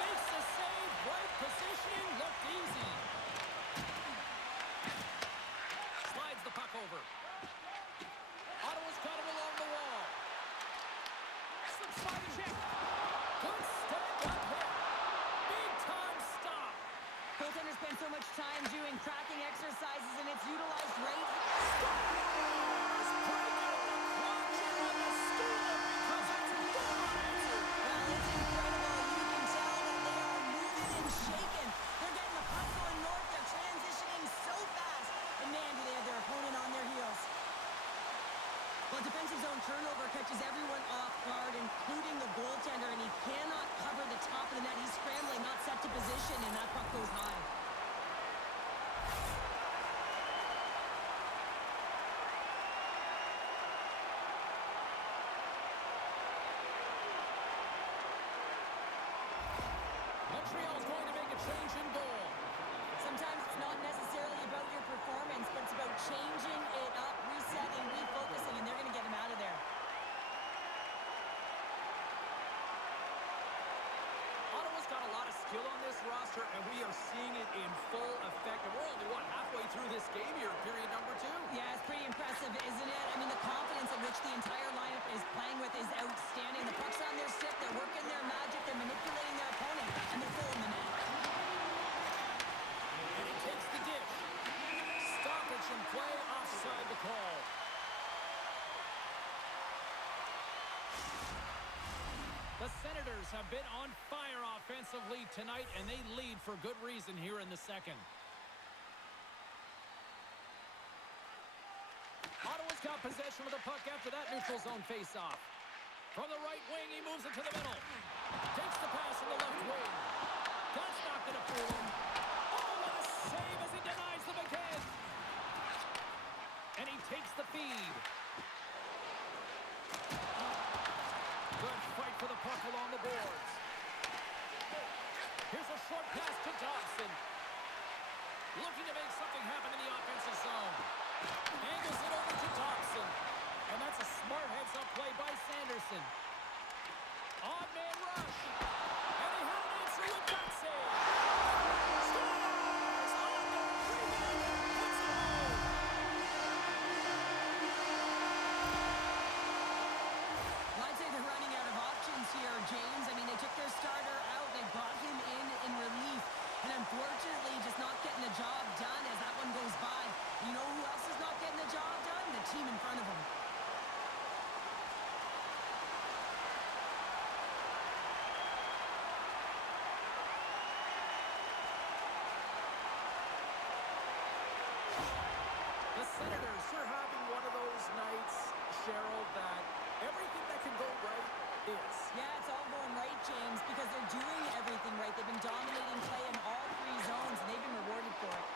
Makes the save. Right positioning. Looked easy. Slides the puck over. Ottawa's got it along the wall. Slips by the check. Good stand-up hit. Big-time stop. Goaltenders spend so much time doing cracking exercises, and it's utilized right. Stars break out the clutch and on the stool because it's gone unanswered. Well, it's incredible. You can tell that they are moving and shaking. They're getting the puck going north. They're transitioning so fast. And man, do they have their opponent on their heels. Well, defensive zone turnover catches everyone off guard, including the goaltender, and he cannot cover the top of the net. He's scrambling, not set to position, and that puck goes high. Montreal's going to make a change in goal. Sometimes it's not necessarily about your performance, but it's about changing it up, resetting, refocusing, and they're going to get him out of there. Ottawa's got a lot of skill on this roster, and we are seeing it in full effect. And we're only, halfway through this game here, period number 2? Yeah, it's pretty impressive, isn't it? I mean, the confidence at which the entire lineup is playing with is outstanding. The puck's on their stick, they're working their magic, they're manipulating their opponent, and they're filling the net. And he takes the dish. Stoppage and play offside the call. The Senators have been on fire offensively tonight, and they lead for good reason here in the second. Ottawa's got possession of the puck after that neutral zone faceoff. From the right wing, he moves it to the middle. Takes the pass from the left wing. That's not going to fool him. Oh, what a save as he denies the backhand. And he takes the feed. boards. Here's a short pass to Dobson. Looking to make something happen in the offensive zone. Angles it over to Dobson. And that's a smart heads-up play by Sanderson. Odd man rush. And he had an answer with that save. Scores! On the rebound and puts it home. Well, I'd say they're running out of options here, James. I mean, they took their starter out. They brought him in relief. And unfortunately, just not getting the job done as that one goes by. You know who else is not getting the job done? The team in front of him. The Senators are having one of those nights, Cheryl, that everything that can go right is. Yeah, it's all going right, James, because they're doing everything right. They've been dominating play in all three zones, and they've been rewarded for it.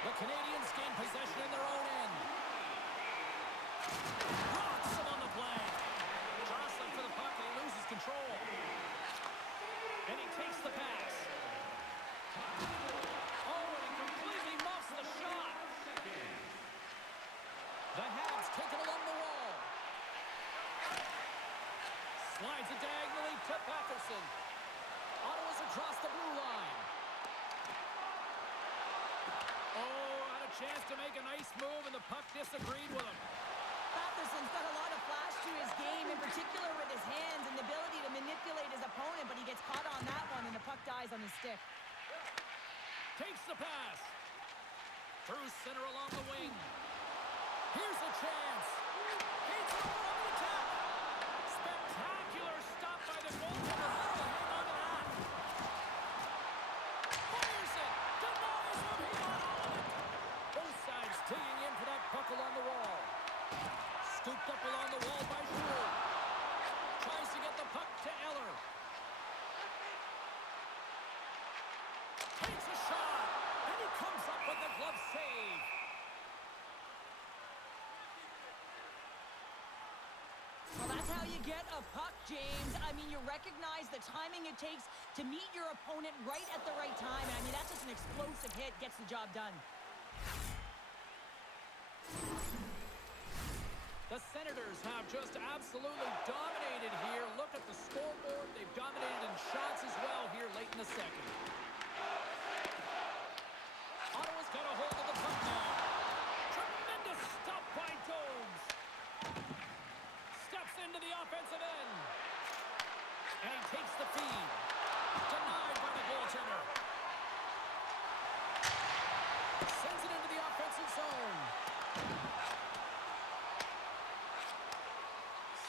The Canadiens gain possession in their own end. Rocks him on the play. Jostling for the puck, and he loses control. And he takes the pass. Oh, and he completely muffs the shot. The Habs take it along the wall. Slides it diagonally to Patterson. Ottawa's across the blue line. Oh, had a chance to make a nice move, and the puck disagreed with him. Patherson's got a lot of flash to his game, in particular with his hands and the ability to manipulate his opponent, but he gets caught on that one, and the puck dies on his stick. Takes the pass. Through center along the wing. Here's a chance. He's over on the attack. Spectacular stop by the goaltender. How to hang on to that. Fires it. Denies him. He got all of it. Both sides digging in for that puck along the wall. Scooped up along the wall by Giroux. Tries to get the puck to Eller. Takes a shot. And he comes up with the glove save. Well, that's how you get a puck, James. I mean, you recognize the timing it takes to meet your opponent right at the right time. And I mean, that's just an explosive hit, gets the job done. The Senators have just absolutely dominated here. Look at the scoreboard. They've dominated in shots as well here late in the second. Ottawa's got a hold of the puck now. Tremendous stop by Jones. Steps into the offensive end. And he takes the feed. Denied by the goaltender. Sends it into the offensive zone.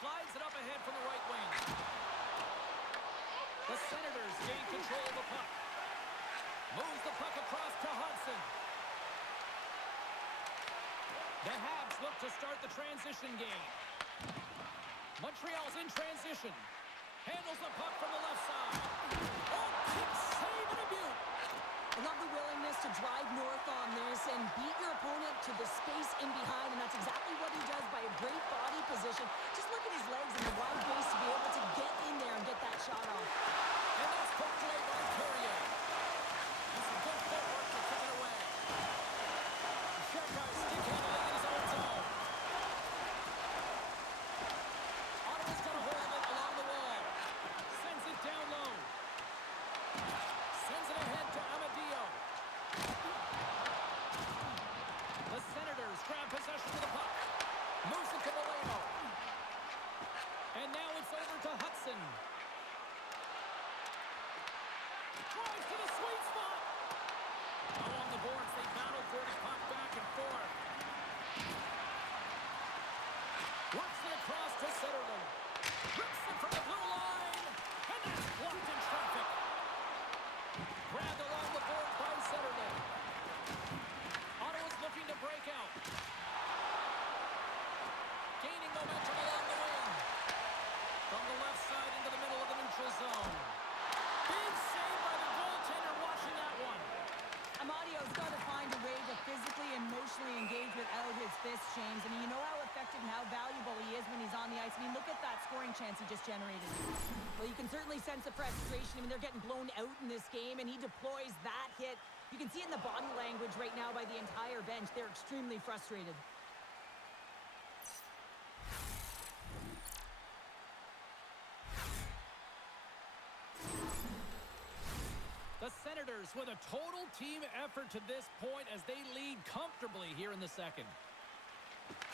Slides it up ahead from the right wing. The Senators gain control of the puck. Moves the puck across to Hudson. The Habs look to start the transition game. Montreal's in transition. Handles the puck from the left side. Oh, kick save and a beaut. I love the willingness to drive north on this and beat your opponent to the space in behind, and that's exactly what he does by a great body position. Just look at his legs and the wide base to be able to get in there and get that shot off. And that's poked away by Courier. And some good footwork to kick it away. Sherkai stick-handling in his own zone. Ottawa's got a hold of it along the wall. Sends it down low. Sends it ahead to Amadio. The Senators grab possession of the puck. Moves it to Valeno. And now it's over to Hudson. Drives to the sweet spot. Along the boards, they battle for the puck back and forth. Works it across to Sutherland. Rips it from the blue line. And that's blocked in traffic. Grabbed along the boards by Sutherland. Ottawa's looking to break out. Gaining momentum along the wing. From the left side into the middle of the neutral zone. Big save by the goaltender watching that one. Amadio's got to find a way to physically and emotionally engage without his fists, James. I mean, you know how effective and how valuable he is when he's on the ice. I mean, look at that scoring chance he just generated. Well, you can certainly sense the frustration. I mean, they're getting blown out in this game, and he deploys that hit. You can see it in the body language right now by the entire bench. They're extremely frustrated. The Senators with a total team effort to this point as they lead comfortably here in the second.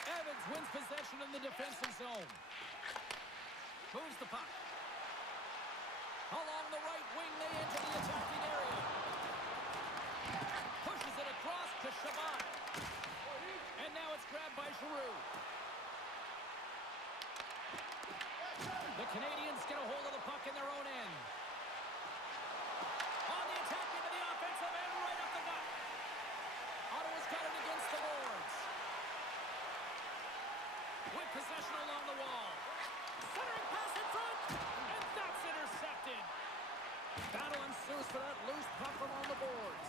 Evans wins possession in the defensive zone. Moves the puck. Along the right wing, they enter the attacking area. Pushes it across to Shabbat. And now it's grabbed by Giroux. The Canadiens get a hold of the puck in their own end. On the attack into the offensive end, right up the gut. Ottawa's got it against the boards. With possession along the wall. Centering pass in front, and that's intercepted. Battle ensues for that loose puck along the boards.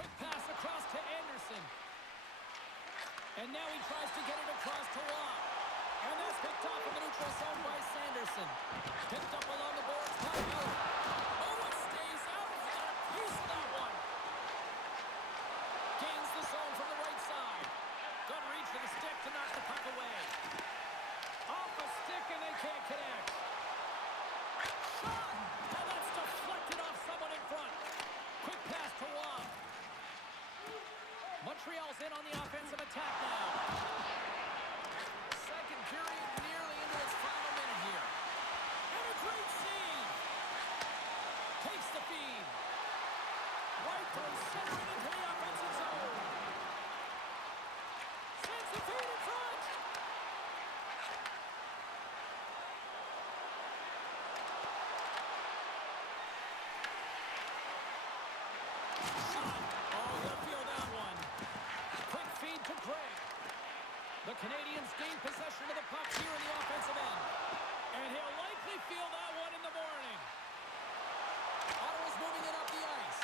Quick pass across to Anderson. And now he tries to get it across to Waugh. And that's picked off in the neutral zone by Sanderson. Picked up along the boards by Miller. Oh, it stays out. He got a piece of that one. Gains the zone from the right side. Good reach for the stick to knock the puck away. Off a stick and they can't connect. Shot! And that's deflected off someone in front. Quick pass to Waugh. Montreal's in on the offensive attack now. Second period nearly into its final minute here. And a great save. Takes the feed. Right from center and into the offensive zone. Sends the feed in front. Shot. Oh, he'll feel that one. Quick feed to Gray. The Canadiens gain possession of the puck here in the offensive end. And he'll likely feel that one in the morning. Ottawa's moving it up the ice.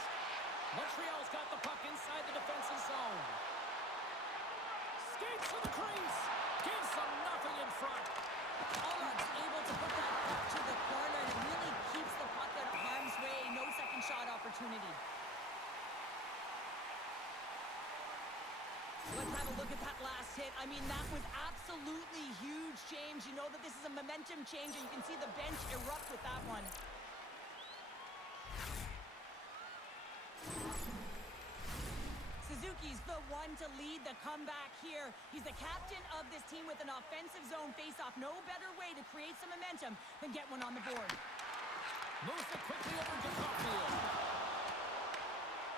Montreal's got the puck inside the defensive zone. Skates to the crease. Gives them nothing in front. Allard's able to put that puck to the corner, and it really keeps the puck out of harm's way. No second shot opportunity. Let's have a look at that last hit. I mean, that was absolutely huge, James. You know that this is a momentum change, and you can see the bench erupt with that one. Suzuki's the one to lead the comeback here. He's the captain of this team with an offensive zone faceoff. No better way to create some momentum than get one on the board. Moves it quickly over to Caulfield.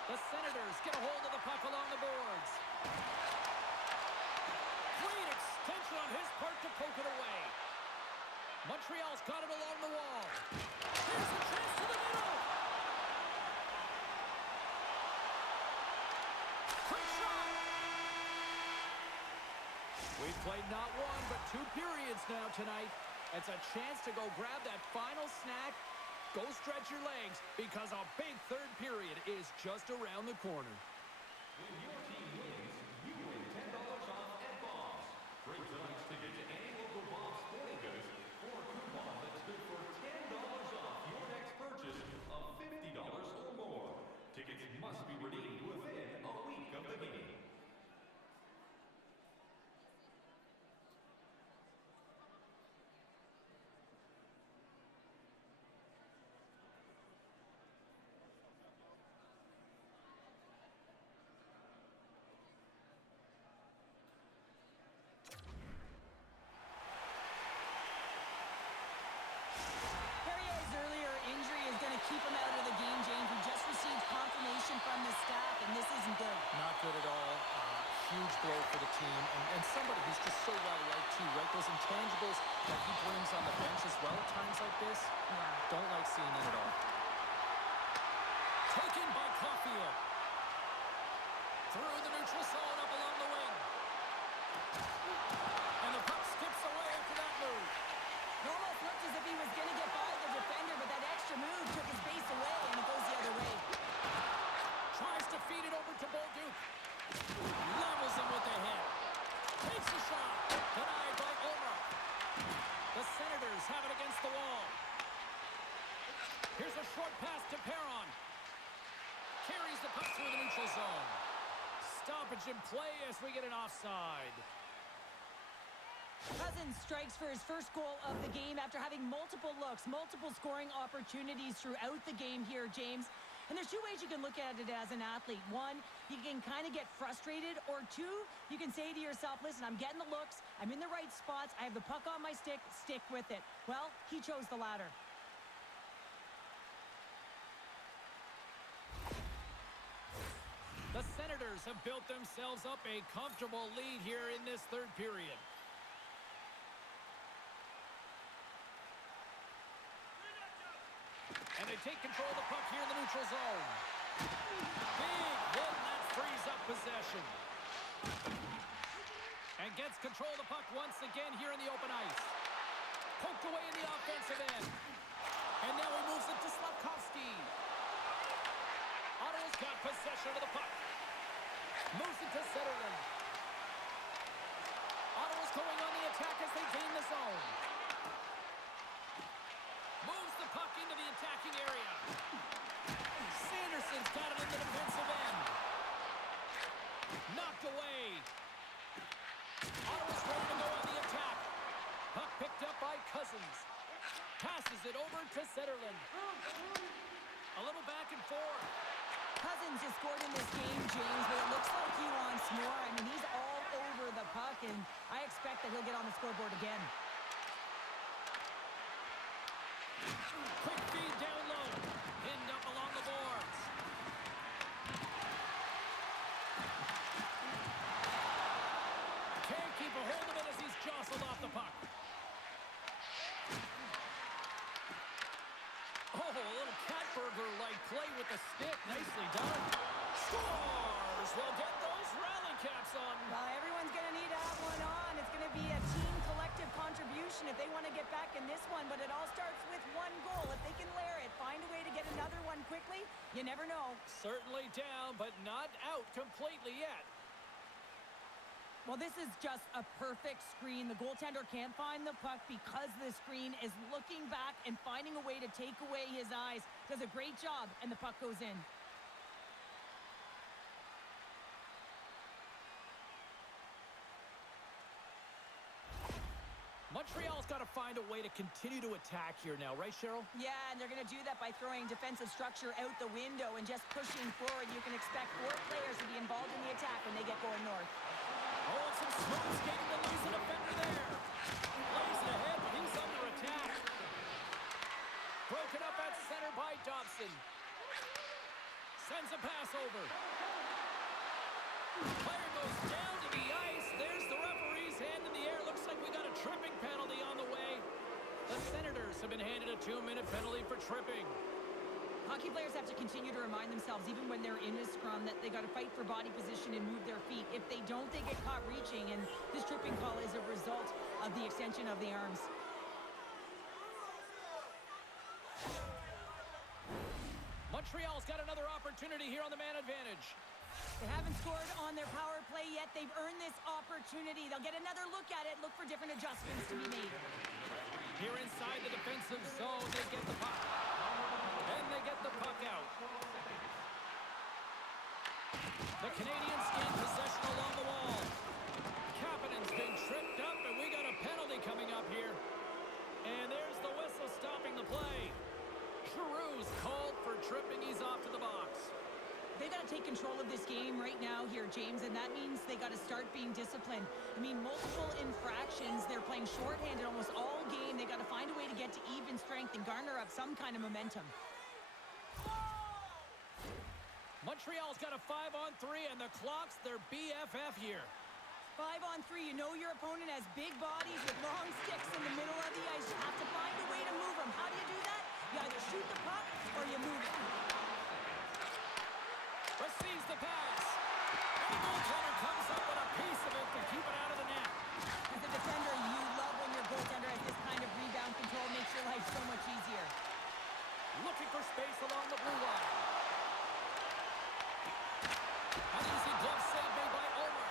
The Senators get a hold of the puck along the boards. Great extension on his part to poke it away. Montreal's got it along the wall. Here's a chance to the middle. Quick shot. We've played not one, but 2 periods now tonight. It's a chance to go grab that final snack. Go stretch your legs because a big third period is just around the corner. When your team wins, you win $10 off at Bob's. Bring tonight's ticket to any local Bob's Sporting Goods for a coupon that's good for $10 off your next purchase of $50 or more. Tickets must be redeemed within a week of the game. Keep him out of the game, James. We just received confirmation from the staff, and this isn't good. Not good at all. Huge blow for the team, and somebody who's just so well-liked too, right? Those intangibles that he brings on the bench as well at times like this, don't like seeing it at all. Taken by Caulfield. Through the neutral zone, up along the wing. And the puck skips away after that move. It almost looked as if he was going to get by the defender, but that extra move took his base away, and it goes the other way. Tries to feed it over to Bolduc. Levels him with the hit. Takes Takes a shot. Denied by Ulmer. The Senators have it against the wall. Here's a short pass to Perron. Carries the puck through the neutral zone. Stoppage in play as we get an offside. Cousins strikes for his first goal of the game after having multiple looks, multiple scoring opportunities throughout the game here, James. And there's two ways you can look at it as an athlete. One, you can kind of get frustrated. Or two, you can say to yourself, listen, I'm getting the looks. I'm in the right spots. I have the puck on my stick. Stick with it. Well, he chose the latter. The Senators have built themselves up a comfortable lead here in this third period. And they take control of the puck here in the neutral zone. Big hit, and that frees up possession. And gets control of the puck once again here in the open ice. Poked away in the offensive end. And now he moves it to Slavkovsky. Ottawa's got possession of the puck. Moves it to Zetterlund. Ottawa's going on the attack as they gain the zone. Moves the puck into the attacking area. Sanderson's got it in the defensive end. Knocked away. Ottawa's ready to go on the attack. Puck picked up by Cousins. Passes it over to Zetterlund. A little back and forth. Cousins has scored in this game, James, but it looks like he wants more. I mean, he's all over the puck, and I expect that he'll get on the scoreboard again. Quick feed down low. Pinned up along the boards. Can't keep a hold of it as he's jostled off the puck. Oh, a little Catburger-like play with the stick. Nicely done. Scores! Well, get those rally caps on. Well, everyone's going to need to have one on. It's going to be a team collective contribution if they want to get back in this one, but it all starts with one goal. If they can layer it, find a way to get another one quickly, you never know. Certainly down, but not out completely yet. Well, this is just a perfect screen. The goaltender can't find the puck because the screen is looking back and finding a way to take away his eyes. Does a great job, and the puck goes in. Montreal's got to find a way to continue to attack here now, right, Cheryl? Yeah, and they're going to do that by throwing defensive structure out the window and just pushing forward. You can expect 4 players to be involved in the attack when they get going north. Oh, some smooth skating to lose a defender there. Lays it ahead, but he's under attack. Broken up at center by Dobson. Sends a pass over. Player goes down to the ice. There's the referee's hand in the air. Looks like we got a tripping penalty on the way. The Senators have been handed a 2-minute penalty for tripping. Hockey players have to continue to remind themselves, even when they're in a scrum, that they got to fight for body position and move their feet. If they don't, they get caught reaching, and this tripping call is a result of the extension of the arms. Montreal's got another opportunity here on the man advantage. They haven't scored on their power play yet. They've earned this opportunity. They'll get another look at it, look for different adjustments to be made. Here inside the defensive zone, they get the puck. And they get the puck out. The Canadiens gain possession along the wall. Kapanen's been tripped up, and we got a penalty coming up here. And there's the whistle stopping the play. Giroux's called for tripping. He's off to the box. They got to take control of this game right now here, James, and that means they got to start being disciplined. I mean, multiple infractions. They're playing shorthanded almost all game. They got to find a way to get to even strength and garner up some kind of momentum. Montreal's got a 5-on-3, and the clock's their BFF here. 5-on-3, you know your opponent has big bodies with long sticks in the middle of the ice. You have to find a way to move them. How do you do that? You either shoot the puck or you move it. Receives the pass. And the goaltender comes up with a piece of it to keep it out of the net. As a defender, you love when your goaltender has this kind of rebound control. Makes your life so much easier. Looking for space along the blue line. An easy glove save made by Ulmer.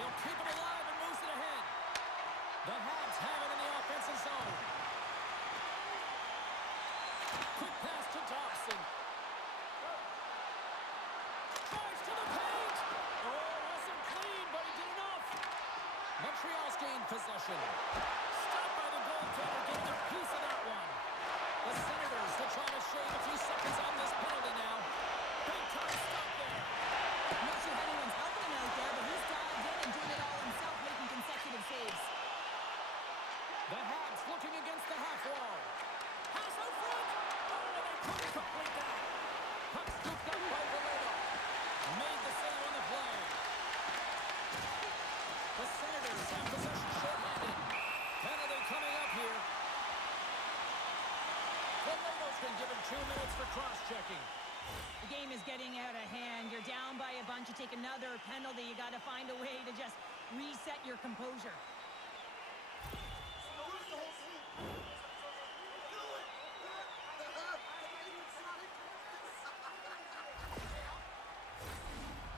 He'll keep it alive and Montreal's gained possession. Stopped by the goaltender, getting a piece of that one. The Senators will try to shave a few seconds on this penalty now. Big time stop there. I'm not sure if anyone's helping him out there, but he's dialed in and doing it all himself, making consecutive saves. The Habs looking against the half wall. Pass out front. Oh, they couldn't complete that. Puck scooped up by Valero. Made the save on the play. The Senators have possession short-handed. Penalty coming up here. Valero's been given 2 minutes for cross-checking. The game is getting out of hand. You're down by a bunch. You take another penalty. You got to find a way to just reset your composure.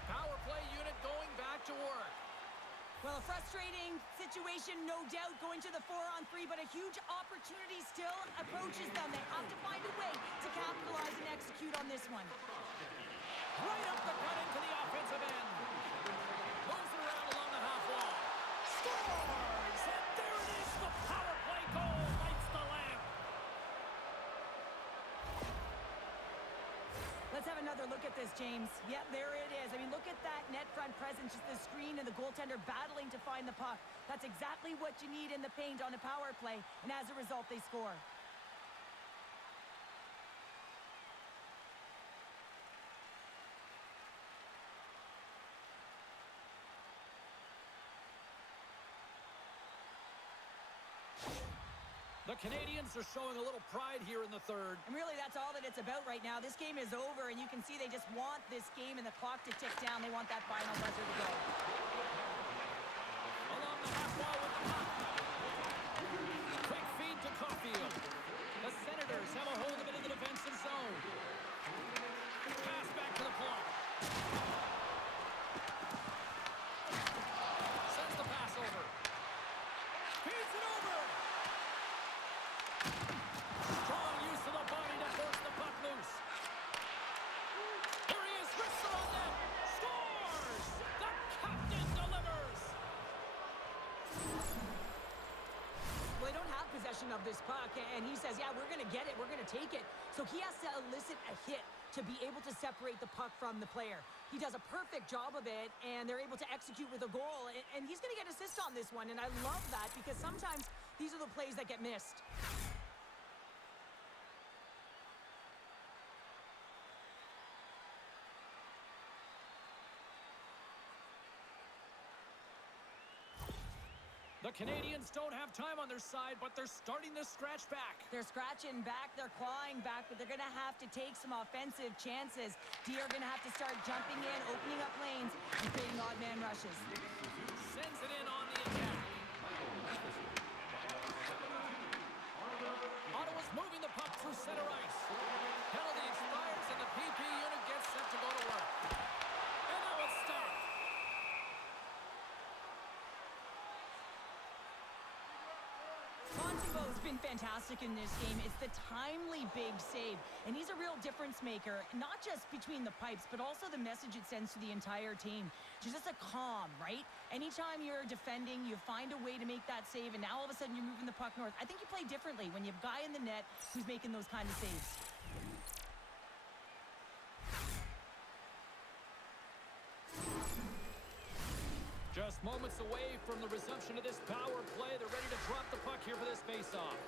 Power play unit going back to work. Well, a frustrating situation, no doubt, going to the 4-on-3, but a huge opportunity still approaches them. They have to find a way to capitalize and execute on this one. Right up the gut into the offensive end. Moves it around along the half wall. Scores! And there it is, the power play goal lights the lamp. Let's have another look at this, James. Yeah, there it is. I mean, look at that net front presence, just the screen and the goaltender battling to find the puck. That's exactly what you need in the paint on a power play, and as a result, they score. The Canadiens are showing a little pride here in the third. And really, that's all that it's about right now. This game is over, and you can see they just want this game and the clock to tick down. They want that final buzzer to go. Along the half wall with the puck. Quick feed to Caulfield. The Senators have a hold of it in the defensive zone. Pass back to the point. Sends the pass over. Feeds it over. Strong use of the body to force the puck loose. Here he is, wrists it on them. Scores! The captain delivers. Well, they don't have possession of this puck, and he says, yeah, we're going to get it. We're going to take it. So he has to elicit a hit to be able to separate the puck from the player. He does a perfect job of it, and they're able to execute with a goal, and he's going to get assist on this one, and I love that because sometimes these are the plays that get missed. The Canadiens don't have time on their side, but they're starting to scratch back. They're scratching back, they're clawing back, but they're going to have to take some offensive chances. D are going to have to start jumping in, opening up lanes, and creating odd man rushes. Sends it in on the attack. Ottawa's moving the puck through center ice. Penalty expires, and the PP unit gets set to go to work. And now it's stopped. Montembeau's been fantastic in this game. It's the timely big save, and he's a real difference maker, not just between the pipes, but also the message it sends to the entire team. Just a calm, right? Anytime you're defending, you find a way to make that save, and now all of a sudden you're moving the puck north. I think you play differently when you have a guy in the net who's making those kind of saves. Just moments away from the resumption of this power play. They're ready to drop the puck here for this faceoff.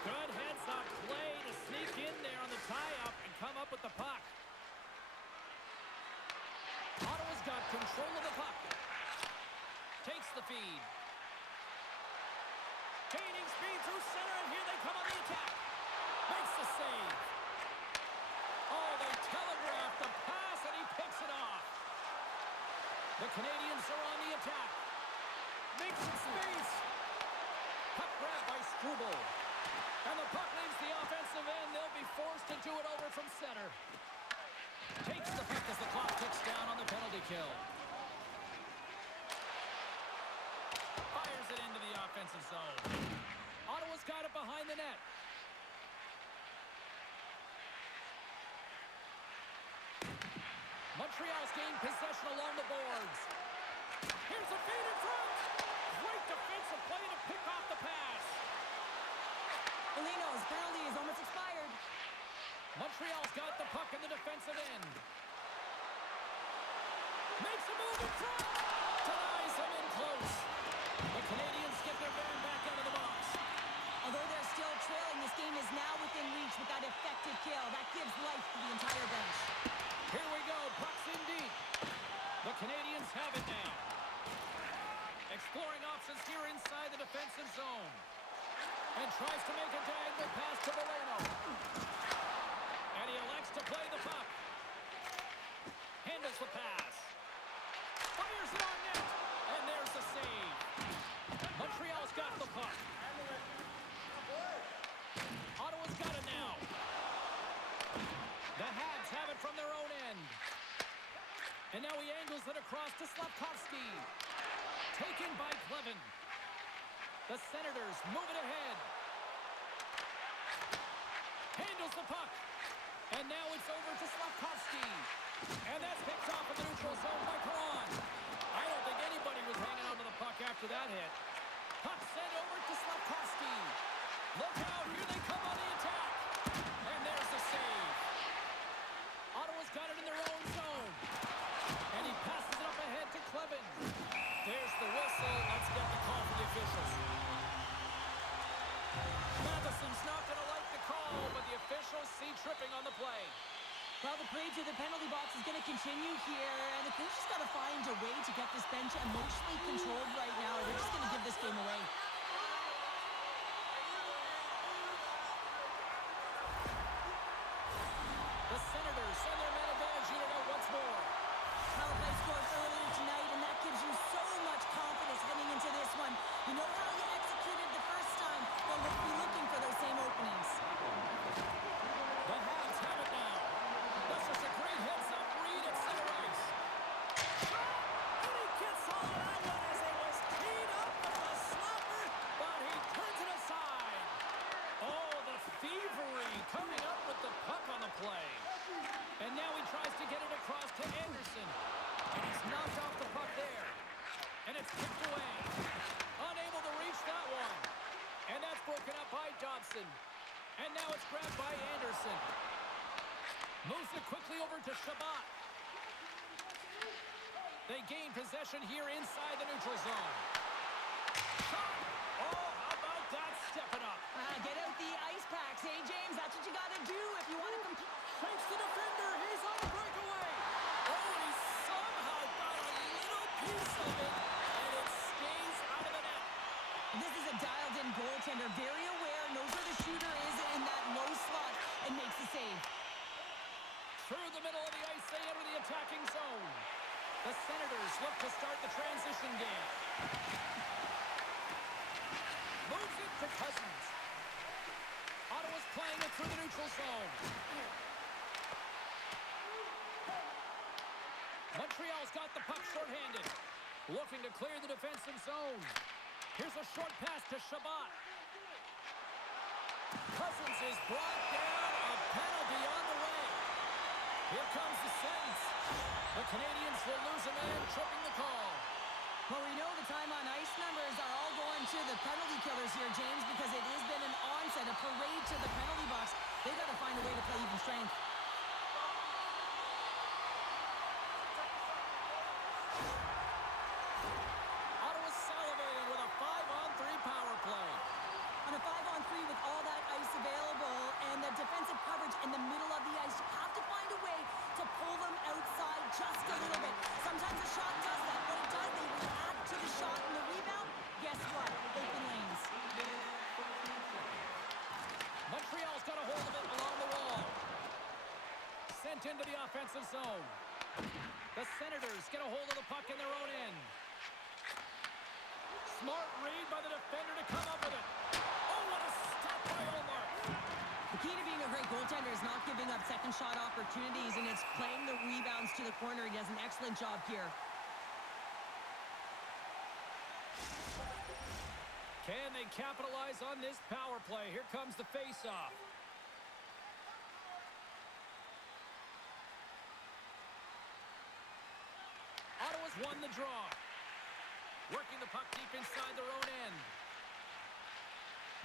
Good heads-up play to sneak in there on the tie-up and come up with the puck. Ottawa's got control of the puck. Takes the feed. Gaining speed through center, and here they come on the attack. Makes the save. Oh, they telegraphed the pass, and he picks it off. The Canadiens are on the attack. Makes some space. Puck grabbed by Struble. And the puck leaves the offensive end. They'll be forced to do it over from center. Takes the puck as the clock ticks down on the penalty kill. Fires it into the offensive zone. Ottawa's got it behind the net. Montreal Montreal's gained possession along the boards. Here's a feed in front. Great defensive play to pick off the pass. Polino's penalty is almost expired. Montreal's got the puck in the defensive end. Makes a move in front. Denies him in close. The Canadiens get their man back out of the box. Although they're still trailing, this game is now within reach with that effective kill. That gives life to the entire bench. Here we go. Puck's in deep. The Canadiens have it now. Exploring options here inside the defensive zone. And tries to make a diagonal pass to Moreno. And he elects to play the puck. Handles the pass. Fires it on net. And there's the save. Montreal's got the puck. Ottawa's got it now. The Habs have it from their own end. And now he angles it across to Slavkovsky. Taken by Clevin. The Senators move it ahead. Handles the puck. And now it's over to Slavkovsky. And that's picked off in the neutral zone by Perron. I don't think anybody was hanging on to the puck after that hit. Puck sent over to Slavkovsky. Look out, here they come on the attack. And there's the save. Ottawa's got it in their own zone. And he passes it up ahead to Clevin. There's the whistle. Let's get the call from the officials. Matheson's not going to like the call, but the officials see tripping on the play. Well, the parade to the penalty box is going to continue here, and the coach has got to find a way to get this bench emotionally controlled right now. They're just going to give this game away. The Senators send their man advantage unit out once more. Power play scored earlier tonight, and that gives you so much confidence heading into this one. You know how you executed the first time, well, we'll be looking for those same openings. The Habs have it now. That's just a great heads-up read at center ice. And he gets all of that one as it was teed up with a slapper, but he turns it aside. Oh, the thievery coming up with the puck on the play. And now he tries to get it across to Anderson. And he's knocked off the puck there. And it's kicked away. Unable to reach that one. And that's broken up by Dobson. And now it's grabbed by Anderson. Moves it quickly over to Shabbat. They gain possession here inside the neutral zone. Shot! Oh, how about that stepping up? Get out the ice packs, hey, James? That's what you got to do if you want to compete. Shakes the defender. He's on a breakaway. Oh, and he somehow got a little piece of it. And it stays out of the net. This is a dialed-in goaltender, very aware, knows where the shooter is in that low slot, and makes the save. Through the middle of the ice, they enter the attacking zone. The Senators look to start the transition game. Moves it to Cousins. Ottawa's playing it through the neutral zone. Montreal's got the puck shorthanded. Looking to clear the defensive zone. Here's a short pass to Shabbat. Cousins is brought down. A penalty on the way. Here comes the sentence. The Canadiens will lose a man, tripping the call. Well, we know the time on ice numbers are all going to the penalty killers here, James, because it has been an onset, a parade to the penalty box. They've got to find a way to play even strength. Ottawa's salivating with a 5-on-3 power play. On a 5-on-3 with all that ice available and the defensive coverage in the middle of the ice, you have to find a way to pull them outside just a little bit. Sometimes a shot does that. What it does, they react to the shot and the rebound. Guess what? Open lanes. Montreal's got a hold of it along the wall. Sent into the offensive zone. The Senators get a hold of the puck in their own end. Smart read by the defender to come up with it. Oh, what a stop by Omar. The key to being a great goaltender is not giving up second shot opportunities, and it's playing the rebounds to the corner. He does an excellent job here. Can they capitalize on this power play? Here comes the face-off. has won the draw. Working the puck deep inside their own end.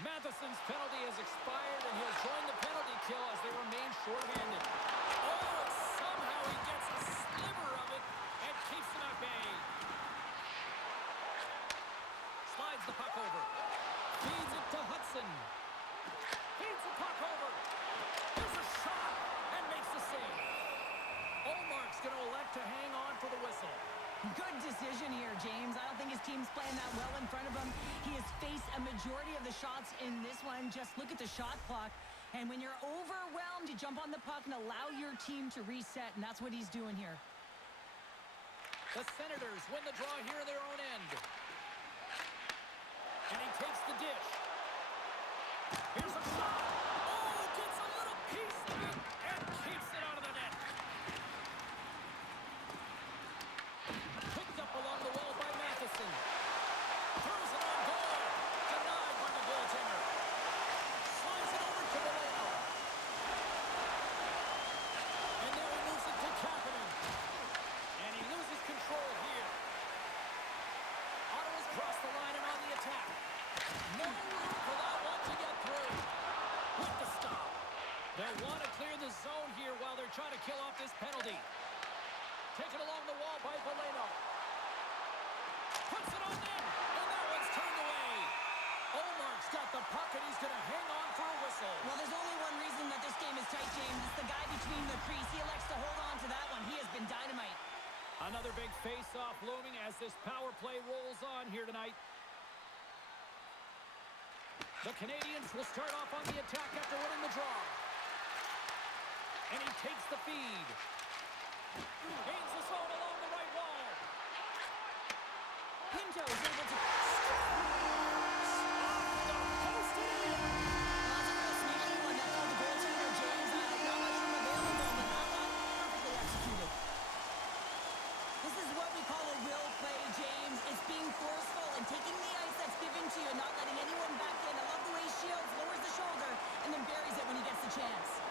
Matheson's penalty has expired, and he'll join the penalty kill as they remain shorthanded. Oh, and somehow he gets a sliver of it and keeps them at bay. Slides the puck over. Feeds it to Hudson. Feeds the puck over. There's a shot and makes the save. Olmark's going to elect to hang on for the whistle. Good decision here, James. I don't think his team's playing that well in front of him. He has faced a majority of the shots in this one. Just look at the shot clock. And when you're overwhelmed, you jump on the puck and allow your team to reset, and that's what he's doing here. The Senators win the draw here in their own end. And he takes the dish. Here's a shot. Oh, gets a little piece of it and keeps it out of the net. Picked up along the wall by Matheson. Throws it on goal. Denied by the goaltender. Slides it over to Vallejo. And now he moves it to Kapanen. And he loses control here. Ottawa's crossed the line and on the attack. No room for that one to get through. With the stop. They'll want to clear the zone here while they're trying to kill off this penalty. Taken along the wall by Vallejo. Puts it on them, and that one's turned away. Olmark's got the puck, and he's going to hang on for a whistle. Well, there's only one reason that this game is tight, James. It's the guy between the crease. He elects to hold on to that one. He has been dynamite. Another big face-off looming as this power play rolls on here tonight. The Canadiens will start off on the attack after winning the draw. And he takes the feed. Gains the zone along the right wall. Pinto is able to... forceful and taking the ice that's given to you, not letting anyone back in. I love the way he shields, lowers the shoulder, and then buries it when he gets the chance.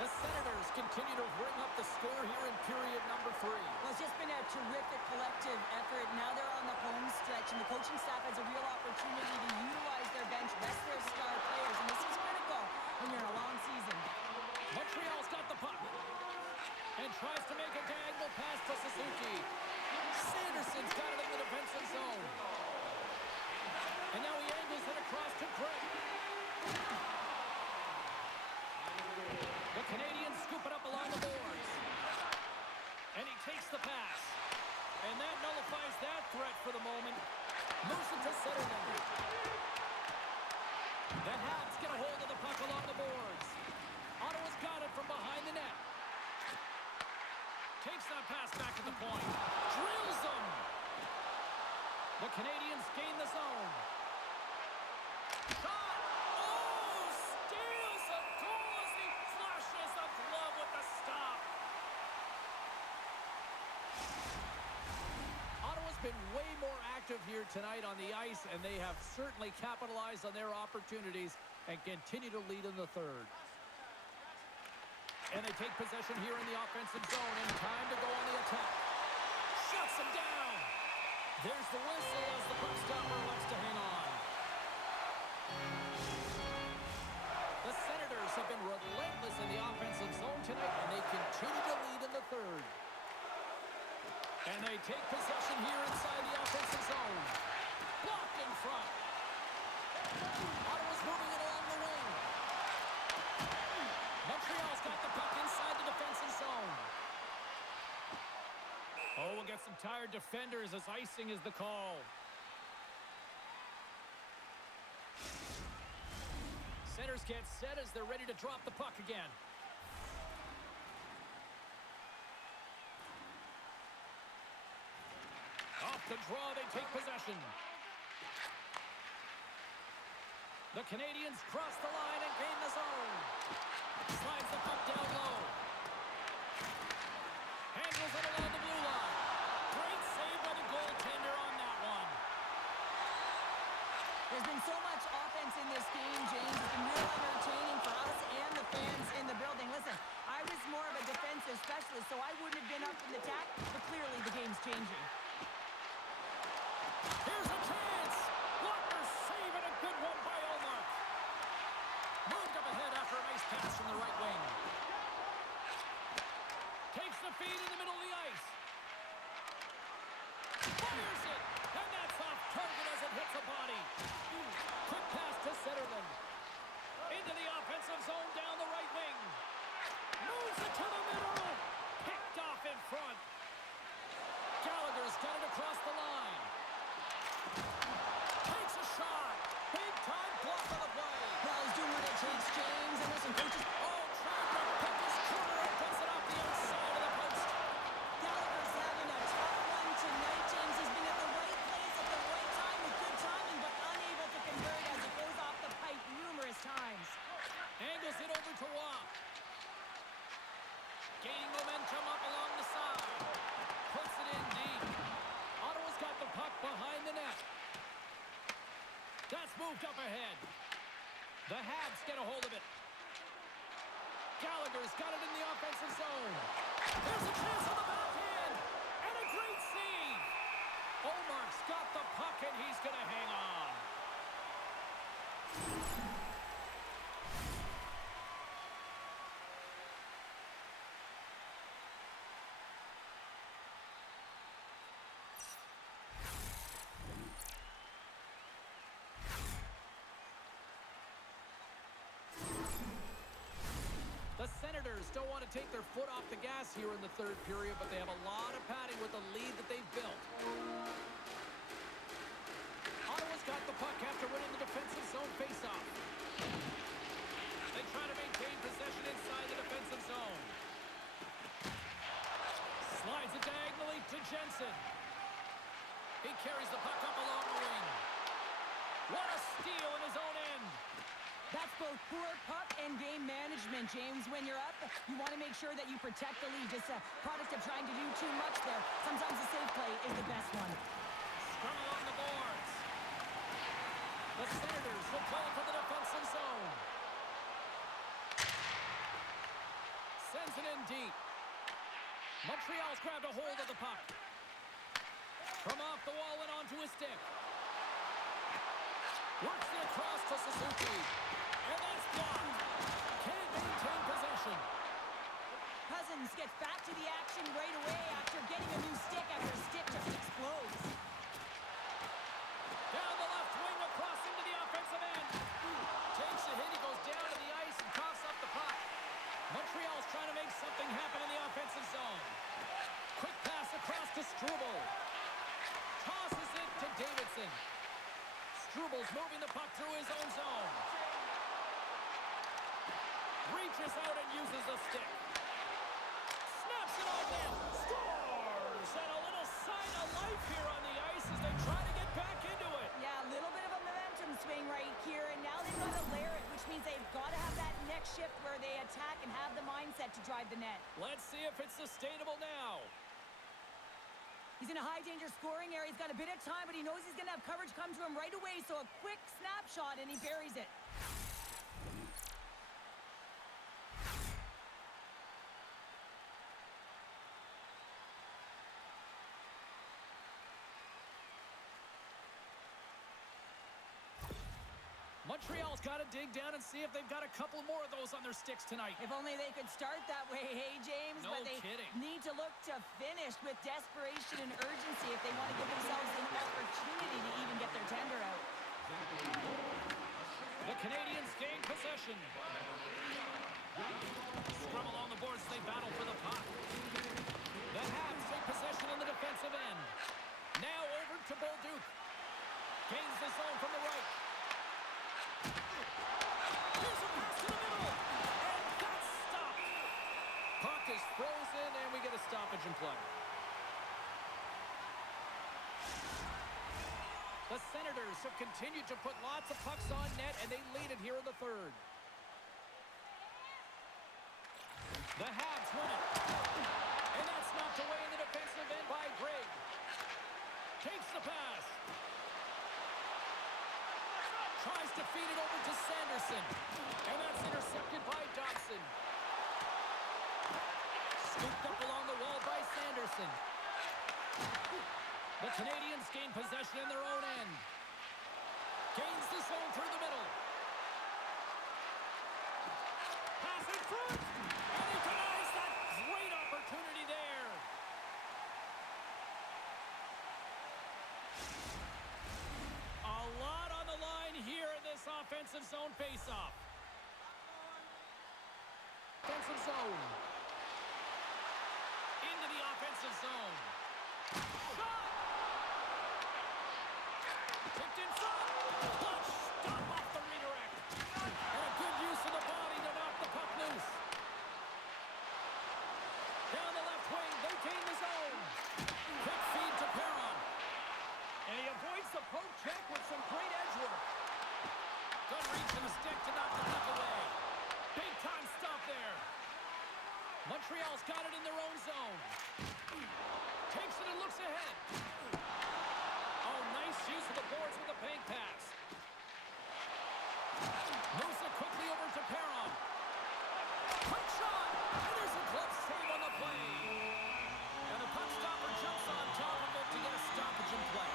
The Senators continue to ring up the score here in period number 3. Well, it's just been a terrific collective effort. Now they're on the home stretch, and the coaching staff has a real opportunity to utilize their bench, rest their star players, and this is critical when you're in a long season. Montreal's got the puck and tries to make a diagonal pass to Suzuki. Sanderson's got it in the defensive zone. And now he angles it across to Craig. The Canadiens scoop it up along the boards. And he takes the pass. And that nullifies that threat for the moment. Moves it to Sutherland. The Habs get a hold of the puck along the boards. Ottawa's got it from behind the net. Takes that pass back at the point. Drills them. The Canadiens gain the zone. Shot! Oh! Steals a goal as he flushes the glove with the stop. Ottawa's been way more active here tonight on the ice, and they have certainly capitalized on their opportunities and continue to lead in the third. And they take possession here in the offensive zone, and time to go on the attack. Shuts him down. There's the whistle as the puck stopper elects to hang on. The Senators have been relentless in the offensive zone tonight, and they continue to lead in the third. And they take possession here inside the offensive zone. Blocked in front. Ottawa's moving it along the wing. Montreal's got the puck inside the defensive zone. Oh, we'll get some tired defenders as icing is the call. Centers get set as they're ready to drop the puck again. Off the draw, they take possession. The Canadiens cross the line and gain the zone. Slides the puck down low. Handles it along the blue line. momentum's changing. Here's a chance. Blocker save and a good one by Omar. Moved up ahead after a nice pass from the right wing. Takes the feed in the middle of the ice. Fires it. And that's off target as it hits a body. Quick pass to Zetterlund. Into the offensive zone down the right wing. Moves it to the middle. Picked off in front. Gallagher's got it across the line. Takes a shot. Big time block on the play. Well, he's doing what it takes, James. And listen, coaches... Oh, trying to pick his corner and puts it off the outside of the post. Gallagher's having a tough one tonight, James. He's been at the right place at the right time with good timing, but unable to convert as it goes off the pipe numerous times. Angles it over to Waugh. Gaining momentum up along the side. Puts it in deep. Ottawa's got the puck behind the net. That's moved up ahead. The Habs get a hold of it. Gallagher's got it in the offensive zone. There's a chance on the backhand. And a great save. Omar's got the puck and he's going to hang on. The Senators don't want to take their foot off the gas here in the third period, but they have a lot of padding with the lead that they've built. Ottawa's got the puck after winning the defensive zone faceoff. They try to maintain possession inside the defensive zone. Slides it diagonally to Jensen. He carries the puck up along the wing. What a steal in his own end. That's both poor puck and game management, James. When you're up, you want to make sure that you protect the lead. Just a product of trying to do too much there. Sometimes the safe play is the best one. Scrum along the boards. The Senators will play it to the defensive zone. Sends it in deep. Montreal's grabbed a hold of the puck. From off the wall and onto his stick. Works it across to Suzuki. And that's blocked. Can't maintain possession. Cousins gets back to the action right away after getting a new stick after his stick just explodes. Down the left wing across into the offensive end. Takes a hit. He goes down to the ice and coughs up the puck. Montreal's trying to make something happen in the offensive zone. Quick pass across to Struble. Tosses it to Davidson. Struble's moving the puck through his own zone. Reaches out and uses the stick. Snaps it on net. Scores! And a little sign of life here on the ice as they try to get back into it. Yeah, a little bit of a momentum swing right here, and now they've got to layer it, which means they've got to have that next shift where they attack and have the mindset to drive the net. Let's see if it's sustainable now. He's in a high-danger scoring area. He's got a bit of time, but he knows he's going to have coverage come to him right away, so a quick snapshot, and he buries it. Montreal's got to dig down and see if they've got a couple more of those on their sticks tonight. If only they could start that way, hey, James? No but they kidding. need to look to finish with desperation and urgency if they want to give themselves an opportunity to even get their tender out. The Canadiens gain possession. Scrum along the boards as they battle for the puck. The Habs take possession in the defensive end. Now over to Bolduc. Gains the zone from the right. Here's a pass to the middle. And that's stopped. Puck is frozen, and we get a stoppage in play. The Senators have continued to put lots of pucks on net, and they lead it here in the third. The Habs win it. And that's knocked away in the defensive end by Greg. Takes the pass. Tries to feed it over to Sanderson. And that's intercepted by Dobson. Scooped up along the wall by Sanderson. Canadiens gain possession in their own end. Gains the zone through the middle. Pass in front. And he denies that great opportunity there. A lot on the line here in this offensive zone faceoff. Offensive zone. Into the offensive zone. Shot! Picked in front. Clutch. Stop off the redirect. And a good use of the body to knock the puck loose. Down the left wing. They gain the zone. Quick feed to Perron. And he avoids the poke check with some great edge work. Good reach in the stick to knock the puck away. Big time stop there. Montreal's got it in their own zone. Takes it and looks ahead. Oh, nice use of the boards with a bank pass. Moves it quickly over to Perron. Quick shot. And there's a glove save on the play. And the puck stopper jumps on top of it to get a stoppage in play.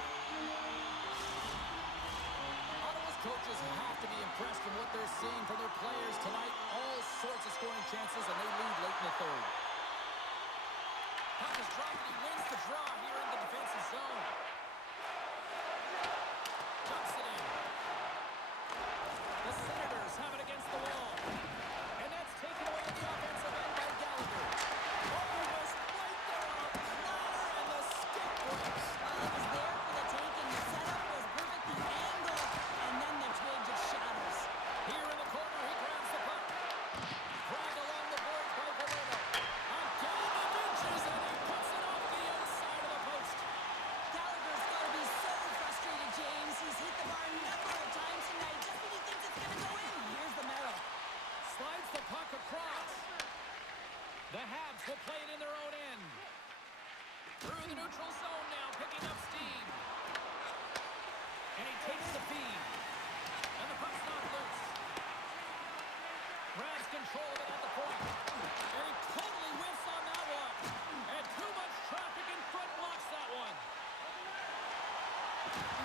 Ottawa's coaches have to be impressed with what they're seeing from their players tonight. All sorts of scoring chances, and they lead late in the third. Puck is dropped, and he wins the draw here in the defensive zone. Dumps it in. The Senators have it against the wall. And that's taken away in the offensive end by Gallagher. Oh, he was right there on a platter, and the stick breaks. Well, it was there for the taking. The setup was perfectly angled, and then the twig just shatters. Here in the corner, he grabs the puck. Dragged along the boards by Valeno. A game of inches, and he puts it off the inside of the post. Gallagher's got to be so frustrated, James. He's hit the bar a number of times tonight just when he thinks it's going to go in. Here's the medal. Slides the puck across. The Habs will play it in their own end. Through the neutral zone now, picking up steam. And he takes the feed. And the puck's not loose. Grabs control of it at the point. And he totally whiffs on that one. And too much traffic in front blocks that one.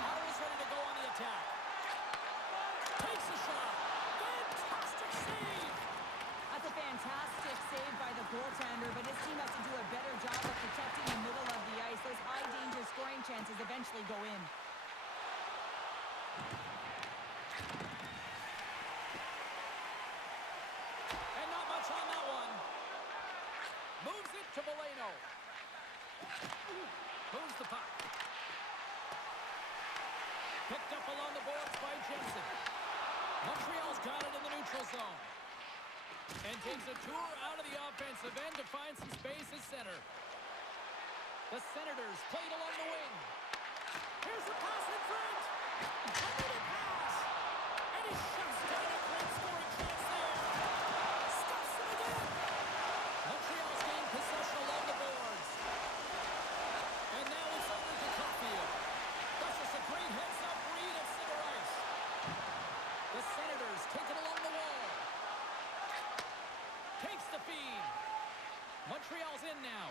Ottawa's ready to go on the attack. Takes a shot. Fantastic save. That's a fantastic save by the goaltender, but his team has to do a better job of protecting the middle of the ice. Those high-danger scoring chances eventually go in. And not much on that one. Moves it to Valeno. Moves the puck. Picked up along the boards by Jensen. Montreal's got it in the neutral zone. And takes a tour out of the offensive end to find some space at center. The Senators played along the wing. Here's the pass in front. Another pass. And he shuts down a great scoring chance there. Stuffs him again. Montreal's gained possession along the boards. And now it's over to Caulfield. That's just a great heads-up read at center ice. The Senators take it along the wall. Takes the feed. Montreal's in now.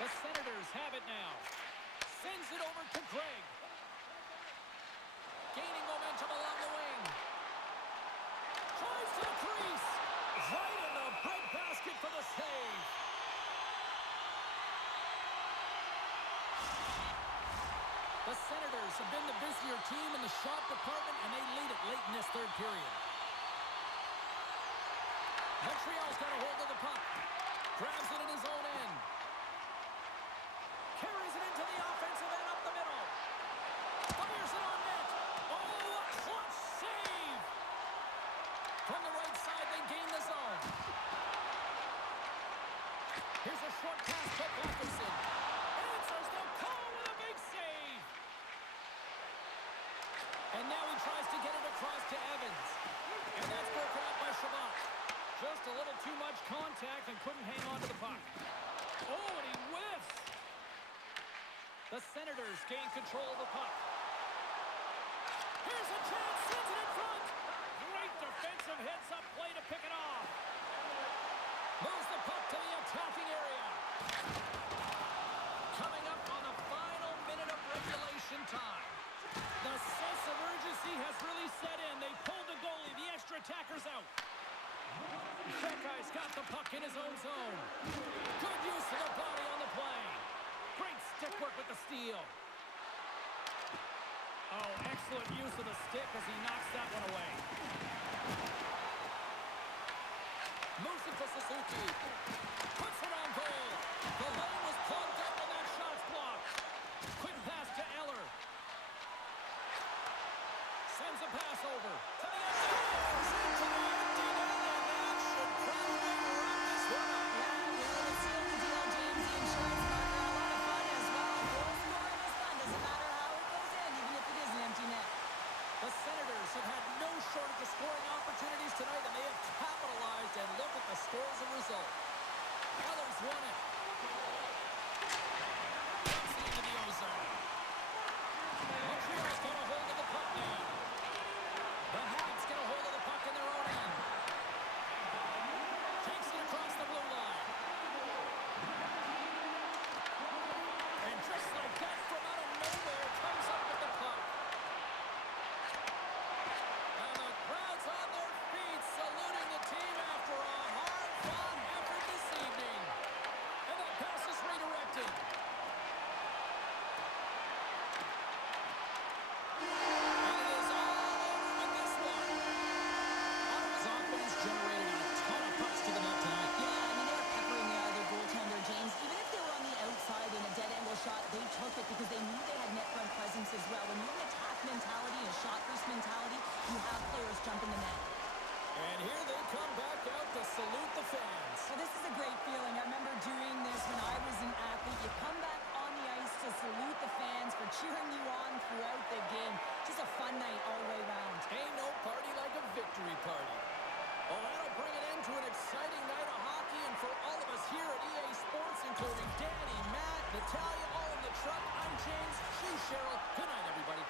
The Senators have it now. Sends it over to Gregg. Gaining momentum along the wing. Tries to the crease. Right in the breadbasket for the save. The Senators have been the busier team in the shot department, and they lead it late in this third period. Montreal's got a hold of the puck. Grabs it in his own end. Carries it into the offensive end up the middle. Fires it on net. Oh, a clutch save! From the right side, they gain the zone. Here's a short pass to Patterson. Answers the call with a big save. And now he tries to get it across to Evans. And that's broken up by Shabbat. Just a little too much contact and couldn't hang on to the puck. Oh, and he whiffs. The Senators gain control of the puck. Here's a chance, sends it in front. Great defensive heads-up play to pick it off. Moves the puck to the attacking area. attackers out. Shekai's got the puck in his own zone. Good use of the body on the play. Great stick work with the steal. Oh, excellent use of the stick as he knocks that one away. Moves it to Suzuki. Puts it on goal. The lane was plugged up and that shot's blocked. Quick pass to Eller. Sends a pass over to the end zone. To the empty net, and that should probably wrap this one up. Yeah, well, it's seal the deal, James. The insurance partner, a lot of fun as well. Goal scoring is fun. Doesn't matter how it goes in, even if it is an empty net. The Senators have had no shortage of scoring opportunities tonight, and they have capitalized, and look at the score as a result. Eller's won it. Dumps it into the ozone. Montreal's got a hold of the puck now. The Habs get a hold of the puck in their own end. Takes it across the blue line. And just like that, from out of nowhere, comes up with the puck. And the crowd's on their feet, saluting the team after a hard-fought effort this evening. And that pass is redirected. And it is all over with this one. Ottawa's offense generated a ton of pucks to the net tonight. Yeah, I mean, they were peppering their goaltender, James. Even if they were on the outside in a dead-angle shot, they took it because they knew they had net front presence as well. When you have an attack mentality and a shot-first mentality, you have players jump in the net. And here they come back out to salute the fans. Well, this is a great feeling. I remember doing this when I was an athlete. You come back on the ice to salute the fans for cheering you on throughout the game. Just a fun night all the way around. Ain't no party like a victory party. Well, that'll bring an end to an exciting night of hockey. And for all of us here at EA Sports, including Danny, Matt, Natalia, all in the truck, I'm James. She's Cheryl. Good night, everybody.